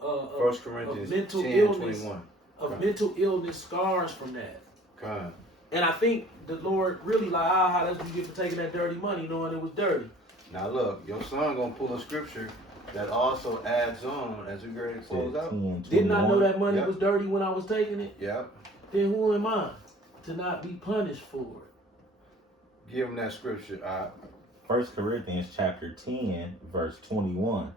of 1 Corinthians mental 10, illness, 21. of mental illness scars from that. Con. And I think the Lord really like, that's what you get for taking that dirty money, knowing it was dirty. Now look, your son gonna pull a scripture that also adds on as we get ready to close out. 10, Didn't I know 21. that money Yep. was dirty when I was taking it? Yep. Then who am I to not be punished for it? Give him that scripture. 1 Corinthians chapter 10, verse 21.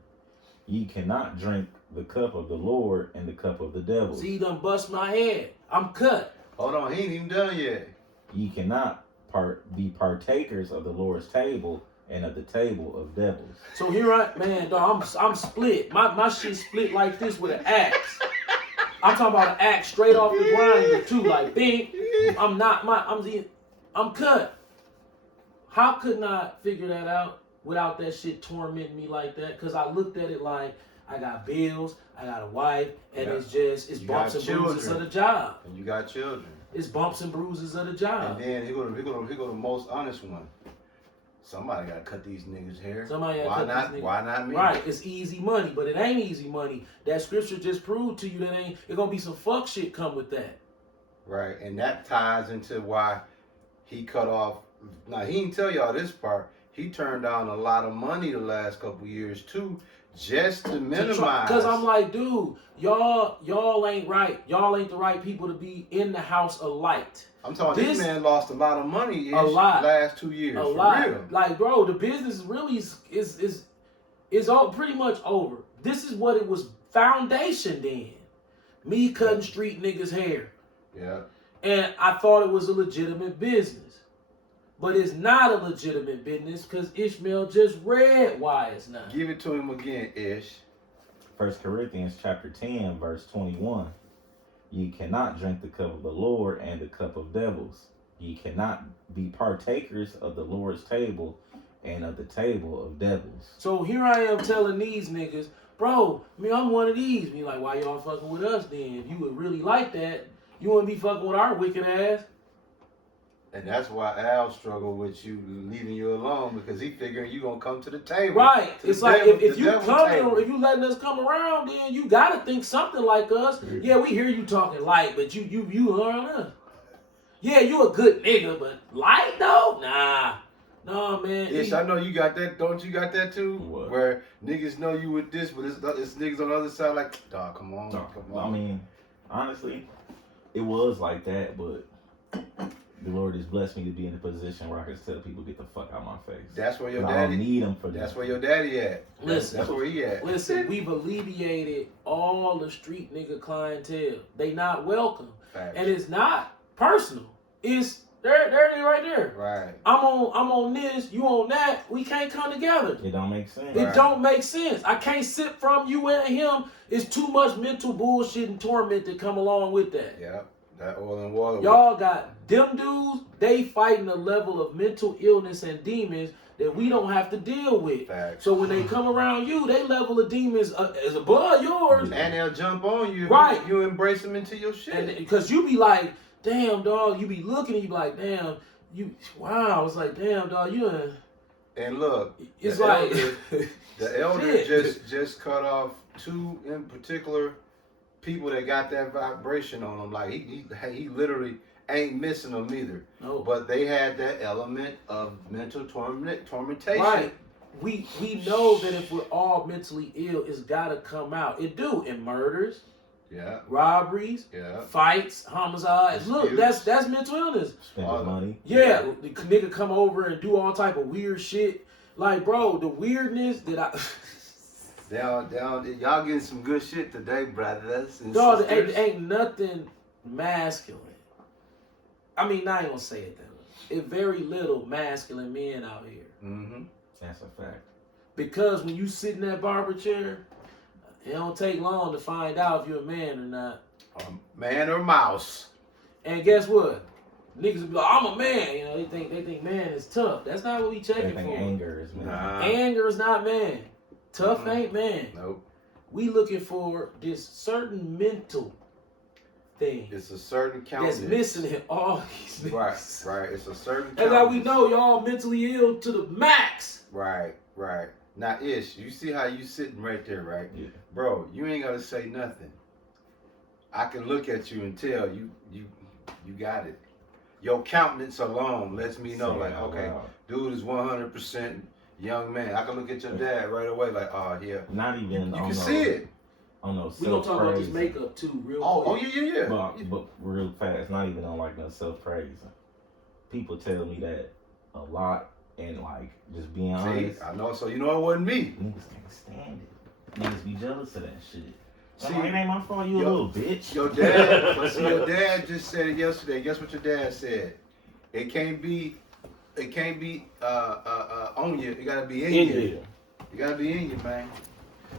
Ye cannot drink the cup of the Lord and the cup of the devil. See, he done bust my head. I'm cut. Hold on, he ain't even done yet. Ye cannot be partakers of the Lord's table and of the table of devils. So here man, dog, I'm split. My shit split like this with an axe. I'm talking about an axe straight off the grinder too, like bing. I'm cut. How couldn't I figure that out without that shit tormenting me like that? Because I looked at it like I got bills, I got a wife, and Yeah. it's You bumps got and bruises of children. the job. And you got children. It's bumps and bruises of the job. And then he go the most honest one. Somebody gotta cut these niggas' hair. Somebody gotta Why cut not? these niggas- Why not me? Right, it's easy money, but it ain't easy money. That scripture just proved to you that it's gonna be some fuck shit come with that. Right, and that ties into why he cut off. Now he didn't tell y'all this part. he turned down a lot of money the last couple years too, just to minimize. Because I'm like, dude, y'all ain't right. Y'all ain't the right people to be in the house of light. I'm talking. This man lost a lot of money. A lot. Last 2 years. A for lot. Real. Like, bro, the business really is all pretty much over. This is what it was foundationed in. Me cutting street niggas' hair. Yeah. And I thought it was a legitimate business. But it's not a legitimate business because Ishmael just read why it's not. Give it to him again, Ish. 1 Corinthians chapter 10, verse 21. Ye cannot drink the cup of the Lord and the cup of devils. Ye cannot be partakers of the Lord's table and of the table of devils. So here I am telling these niggas, bro, I'm one of these. Be like, why y'all fucking with us then? If you would really like that, you wouldn't be fucking with our wicked ass. And that's why Al struggled with you, leaving you alone, because he figuring you gonna come to the table. Right. It's like if you table. if you letting us come around, then you gotta think something like us. Yeah, we hear you talking light, but you around us. Yeah, you a good nigga, but light though? Nah, man. Ish, I know you got that. Don't you got that too? What? Where niggas know you with this, but it's niggas on the other side like, dog, come on, come on. I mean, honestly, it was like that, but the Lord has blessed me to be in a position where I can tell people get the fuck out my face. That's where your I daddy. don't need them for That's that. where your daddy at. Listen. That's where he at. Listen, we've alleviated all the street nigga clientele. They not welcome. Facts. And it's not personal. It's there it is right there. Right. I'm on this, you on that. We can't come together. It don't make sense. It don't make sense. I can't sit from you and him. It's too much mental bullshit and torment that come along with that. Yeah. That oil and water. Y'all got them dudes, they fighting a level of mental illness and demons that we don't have to deal with. Facts. So when they come around you, they level of demons is above yours. And they'll jump on you if Right. you embrace them into your shit. And because you be like, damn, dog, you be looking and you be like, damn, wow. It's like, damn, dog, And look, it's the like, elder, the elder shit. just cut off two in particular people that got that vibration on them. Like he literally ain't missing them either. No. But they had that element of mental tormentation. Right. We know that if we're all mentally ill, it's gotta come out. It do in murders, Yeah. robberies, Yeah. fights, homicides. Look, Disputes. that's mental illness. Spending money. Yeah, the nigga come over and do all type of weird shit. Like, bro, the weirdness that I Down, y'all getting some good shit today, brothers and dog, sisters. ain't nothing masculine. I mean, I ain't gonna say it that way. It's very little masculine men out here. Mm-hmm. That's a fact. Because when you sit in that barber chair, it don't take long to find out if you're a man or not. Man or mouse. And guess what? Niggas will be like, I'm a man. You know, they think man is tough. That's not what we They checking think for. anger is man. Nah. Anger is not man. Tough ain't man. Nope. We looking for this certain mental thing It's a certain countenance. that's missing in all these Right, niggas. right. It's a certain That's how we countenance. know y'all mentally ill to the max. Right, right. Now, Ish, you see how you sitting right there, right? Yeah. Bro, you ain't gotta say nothing. I can look at you and tell you got it. Your countenance alone lets me know, Say it like, out okay, loud. dude is 100% young man. I can look at your dad right away, like, oh yeah. Not even You on can no, see it. on no We gonna talk about this self-praising. makeup too, real Oh quick. yeah. But real fast, not even on like no self-praising. People tell me that a lot, and like just being See, honest, I know. So you know it wasn't me. niggas can't stand it. Niggas be jealous of that shit. See, I'm like, it ain't my fault, you a your- little bitch. Your dad, but see, your dad just said it yesterday. Guess what your dad said? It can't be on you. It gotta be in you. You gotta be in you, man.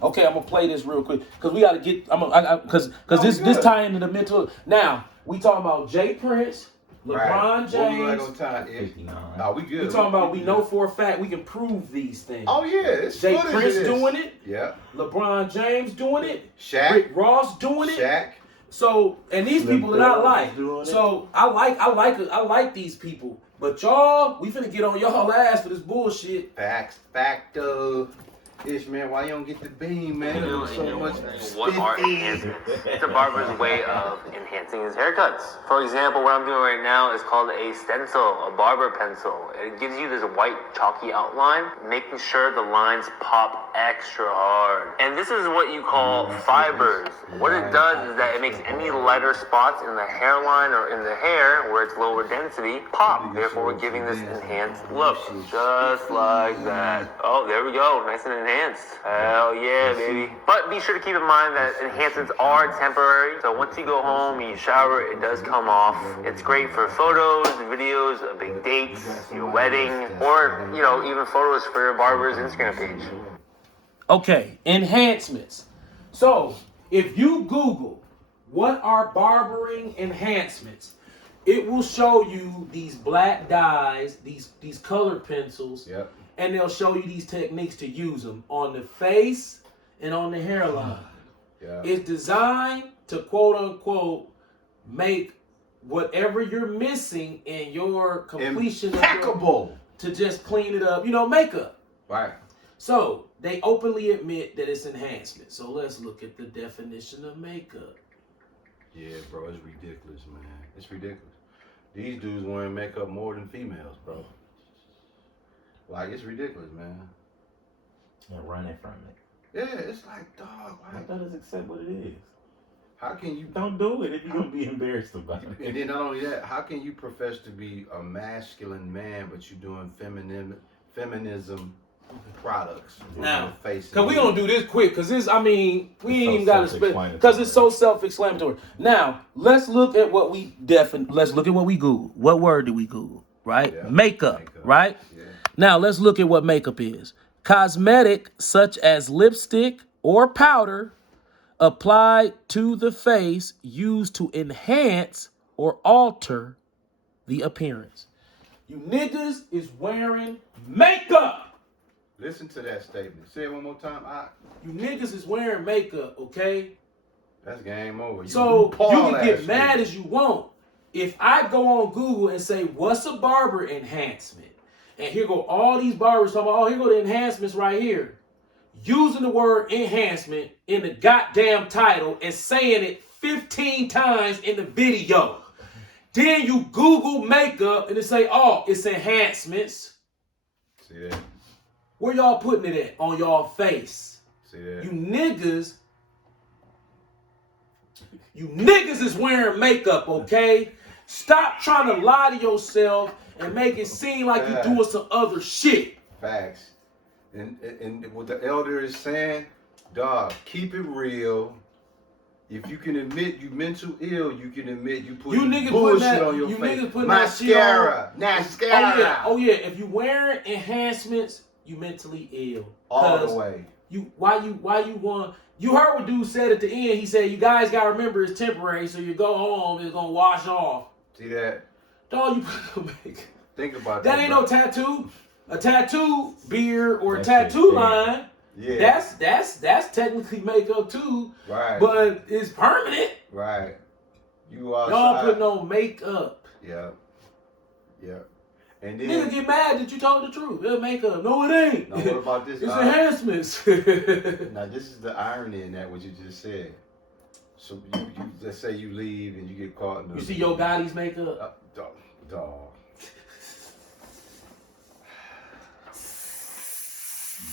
Okay, I'm gonna play this real quick because we gotta get. Because No, this good. tie into the mental. Now we talking about Jay Prince, LeBron Right. What we like James. on time? Ish? 59. Oh, we good. We talking about. We good. know for a fact we can prove these things. Oh yeah, it's Jay footage Prince of this. doing it. Yeah. LeBron James doing it. Shaq. Rick Ross doing it. Shaq. So and these Slim people that I Thug like. doing it. So I like these people. But y'all, we finna get on y'all ass for this bullshit. Facts. Facto. Ish, man, why you don't get the beam, man? You know, There's so much what are spiffy. enhancements? It's a barber's way of enhancing his haircuts. For example, what I'm doing right now is called a stencil, a barber pencil. It gives you this white chalky outline, making sure the lines pop extra hard. And this is what you call fibers. What it does is that it makes any lighter spots in the hairline or in the hair where it's lower density pop. Therefore, we're giving this enhanced look, just like that. Oh, there we go, nice and enhanced. Hell yeah, baby. But be sure to keep in mind that enhancements are temporary. So once you go home and you shower, it does come off. It's great for photos, videos, big dates, your wedding, or, you know, even photos for your barber's Instagram page. Okay, enhancements. So, if you Google what are barbering enhancements, it will show you these black dyes, these color pencils, Yep. and they'll show you these techniques to use them on the face and on the hairline. Yeah. It's designed to quote unquote make whatever you're missing in your completion of your, Impeccable. to just clean it up, makeup. Right. So they openly admit that it's enhancement. So let's look at the definition of makeup. Yeah, bro, it's ridiculous, man. It's ridiculous. These dudes wearing makeup more than females, bro. Like, it's ridiculous, man. And running from it. Yeah, it's like, dog, I like, thought it's accept what it is. how can you... Don't do it if you're gonna be embarrassed about it. And then not only that, how can you profess to be a masculine man, but you're doing feminism products? Now, face Cause we gonna do this quick, cause this, we It's ain't so even gotta spend, self-explanatory. cause it's so self-explanatory. Now, let's look at what we Googled. What word did we Google? Right? Yeah, Makeup, makeup. right? Yeah. Now, let's look at what makeup is. Cosmetic, such as lipstick or powder, applied to the face, used to enhance or alter the appearance. You niggas is wearing makeup. Listen to that statement. Say it one more time. You niggas is wearing makeup, okay? That's game over. So RuPaul you can get ass mad nigga. as you want. If I go on Google and say, what's a barber enhancement? And here go all these barbers talking about, here go the enhancements right here. Using the word enhancement in the goddamn title and saying it 15 times in the video. Then you Google makeup and it say, oh, it's enhancements. See that? Where y'all putting it at? On y'all face. See that? You niggas is wearing makeup, okay? Stop trying to lie to yourself and make it seem like you're doing some other shit. Facts. And what the elder is saying, dog, keep it real. If you can admit you mental ill, you can admit you put You niggas bullshit putting that- on your you face. niggas putting that shit Mascara. Mascara. Oh yeah. If you wearing enhancements, you mentally ill. All the 'Cause way. Why you want? You heard what dude said at the end. He said, "You guys gotta remember it's temporary. So you go home, it's gonna wash off." See that? Dog, you put no makeup. Think about That that. ain't bro. no tattoo. A tattoo beard or a That tattoo shit's line. Yeah. That's technically makeup too, right. but it's permanent. Right. You are. Y'all putting on makeup. Yeah. Yeah. And Nigga then. get mad that you told the truth. It's makeup. No, it ain't. Now what about this? It's guy? enhancements. Now this is the irony in that what you just said. So you let's say you leave and you get caught in the. You see Yo Gotti's makeup? Dog.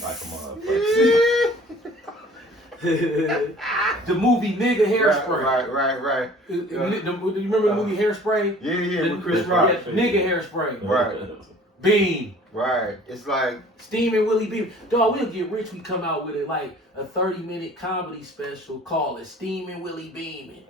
Like a motherfucker. The movie Nigga Hairspray. Right. You remember the movie Hairspray? Yeah, with Chris Yeah, Rock. Nigga Hairspray. Right. Beam. Right. It's like, Steaming Willie Beam. Dog, we'll get rich. We come out with it like a 30-minute comedy special called it Steaming Willie Beaming.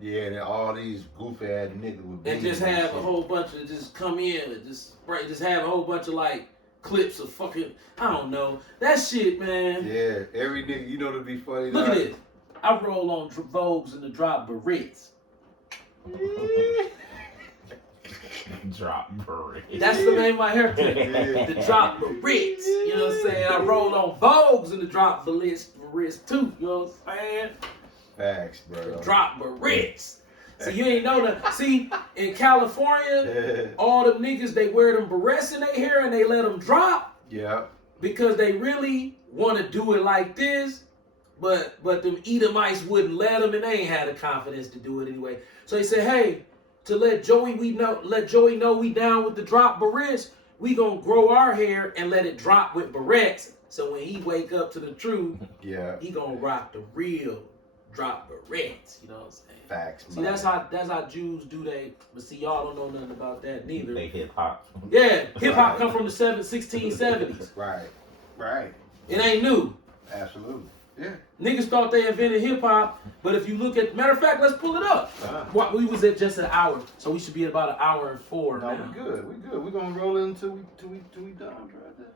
yeah, and all these goofy ass niggas with And just beans have a shit. whole bunch of, just come in and just have a whole bunch of like clips of fucking, I don't know. That shit, man. Yeah, every nigga, you know to be funny. Look at dog? this. I roll on Vogues and the drop barrettes. Drop bread. That's the name of my haircut. Yeah. The drop barrettes. You know what I'm saying? I rolled on Vogues and the drop barrettes too. You know what I'm saying? Facts, bro. The drop barrettes. So you ain't know that. See, in California, Yeah. all them niggas, they wear them barrettes in their hair and they let them drop. Yeah. because they really want to do it like this, but them Edomites wouldn't let them, and they ain't had the confidence to do it anyway. So they said, hey, to let Joey know we down with the drop barrettes, we gonna grow our hair and let it drop with barrettes. So when he wake up to the truth, Yeah. he gonna rock the real drop barrettes. You know what I'm saying? Facts. See, that's how Jews do they. But see, y'all don't know nothing about that neither. They hip hop. Yeah, hip hop come from the 1670s. Right. Right. It ain't new. Absolutely. Yeah. Niggas thought they invented hip hop, but if you look at, matter of fact, let's pull it up. What we was at just an hour, so we should be at about 1 hour and 4 No, now. we good. We good. We gonna roll until we done right there.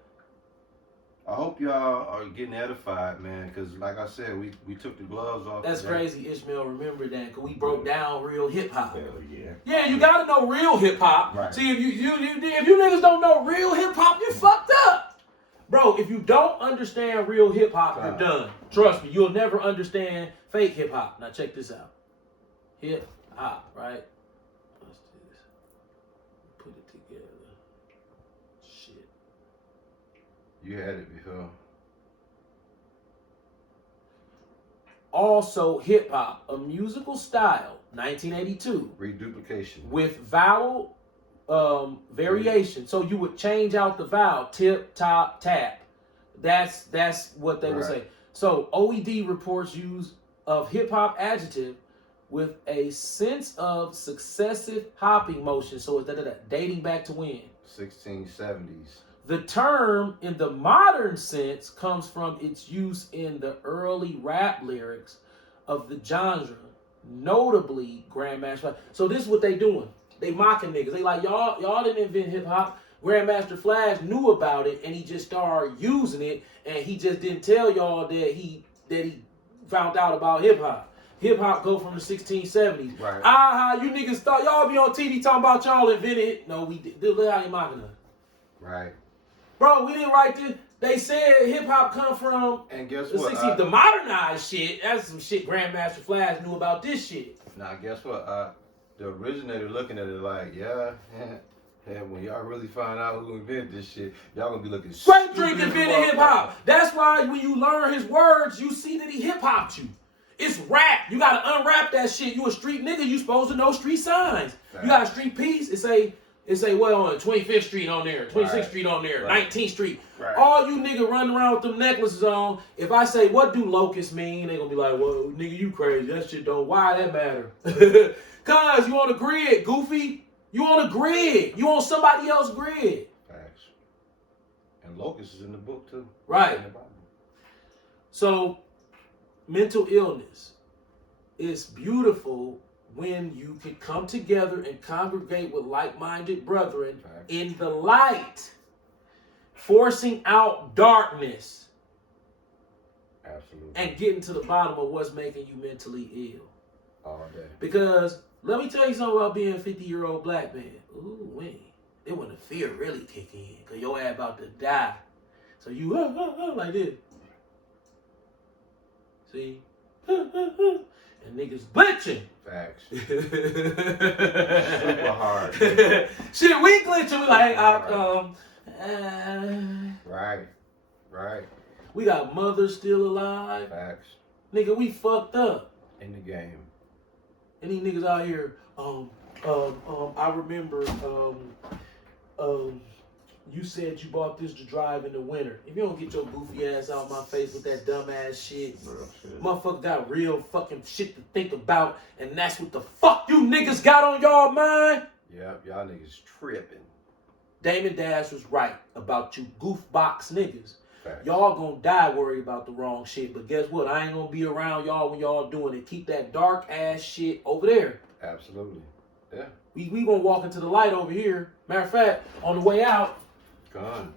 I hope y'all are getting edified, man, because like I said, we took the gloves off. That's today. crazy, Ishmael. Remember that, because we broke down real hip hop. Hell yeah. Yeah, you gotta know real hip hop. Right. See, if you niggas don't know real hip hop, you fucked up, bro. If you don't understand real hip hop, you're done. Trust me, you'll never understand fake hip hop. Now check this out. Hip hop, right? Let's do this. Put it together. Shit. You had it before. Also, hip hop, a musical style, 1982. Reduplication. With vowel variation. So you would change out the vowel, tip, top, tap. That's what they would say. So OED reports use of hip hop adjective with a sense of successive hopping motion. So it's dating back to when? 1670s. The term in the modern sense comes from its use in the early rap lyrics of the genre, notably Grandmaster. So this is what they doing. They mocking niggas. They like, y'all didn't invent hip hop. Grandmaster Flash knew about it and he just started using it, and he just didn't tell y'all that he found out about hip hop. Hip hop go from the 1670s. Right. You niggas thought y'all be on TV talking about y'all invented it. No, we did. Look how they mocking us. Right. Bro, we didn't write this. They said hip hop come from And guess the what? 60s. The modernized shit. That's some shit Grandmaster Flash knew about this shit. Now guess what? The originator looking at it like, yeah, when y'all really find out who invented this shit, y'all gonna be looking Straight stupid drink as a invented hip hop. That's why when you learn his words, you see that he hip hopped you. It's rap. You gotta unwrap that shit. You a street nigga, you supposed to know street signs. You got a street piece, it say well on 25th Street on there, 26th Street on there, 19th Street. Right. All you niggas running around with them necklaces on, if I say, what do locusts mean? They gonna be like, well, nigga, you crazy. That shit don't, why that matter? Cause you on the grid, goofy. You on the grid. You on somebody else's grid. Facts. And locust is in the book too. Right. In the Bible. So, mental illness is beautiful when you can come together and congregate with like-minded brethren in the light, forcing out darkness. Absolutely. And getting to the bottom of what's making you mentally ill. All day. Because let me tell you something about being a 50-year-old black man. Ooh, wait. It when the fear really kick in, because your ass about to die. So you like this. See? And niggas glitching. Facts. Super hard. Shit, we glitching. We like, Right. We got mothers still alive. Facts. Nigga, we fucked up. In the game. And these niggas out here, I remember, you said you bought this to drive in the winter. If you don't get your goofy ass out of my face with that dumb ass shit, motherfucker got real fucking shit to think about, and that's what the fuck you niggas got on y'all mind. Yep, y'all niggas tripping. Damon Dash was right about you goof box niggas. Facts. Y'all gonna die worried about the wrong shit, but guess what? I ain't gonna be around y'all when y'all doing it. Keep that dark ass shit over there. Absolutely. Yeah. We gonna walk into the light over here. Matter of fact, on the way out. Gone.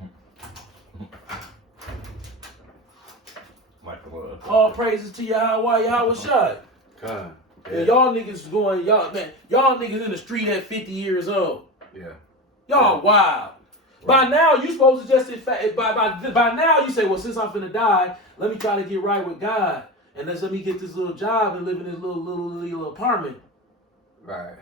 All praises to Yahweh Shai. Gone. Yeah. Y'all niggas going, y'all niggas in the street at 50 years old. Yeah. Y'all wild. By now, you supposed to just, by now, you say, well, since I'm finna die, let me try to get right with God. And let me get this little job and live in this little apartment. Right.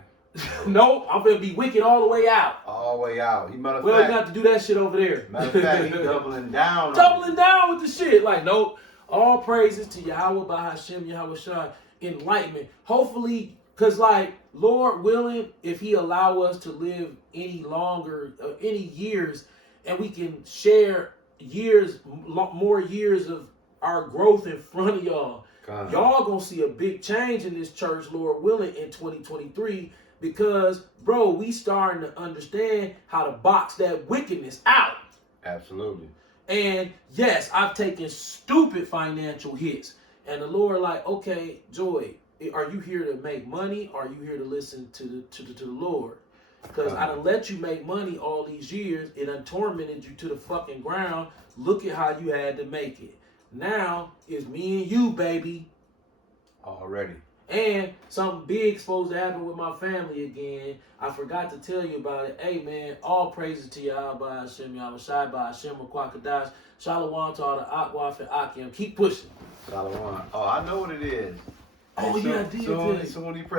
Nope, I'm gonna be wicked all the way out. All the way out. He matter of We don't fact, got to do that shit over there. matter of fact, he doubling down. on Doubling it. down with the shit. Like, nope. All praises to Yahweh Bahashem, Yahweh Shai. Enlightenment. Hopefully, because, like, Lord willing, if He allow us to live any longer, any years, and we can share years, more years of our growth in front of y'all. God. Y'all gonna see a big change in this church, Lord willing, in 2023. Because, bro, we starting to understand how to box that wickedness out. Absolutely. And yes, I've taken stupid financial hits. And the Lord, like, okay, Joy, are you here to make money? Or are you here to listen to the Lord? Because I done let you make money all these years. It done tormented you to the fucking ground. Look at how you had to make it. Now it's me and you, baby. Already. And something big supposed to happen with my family again. I forgot to tell you about it. Hey, man, all praises to Yahweh Hashem, Yahweh Shai, Hashem, Kwakadash, Shalom to all the Akwaf and Akim. Keep pushing. Shalom. Oh, I know what it is. Oh, Hey, yeah, I did. So when he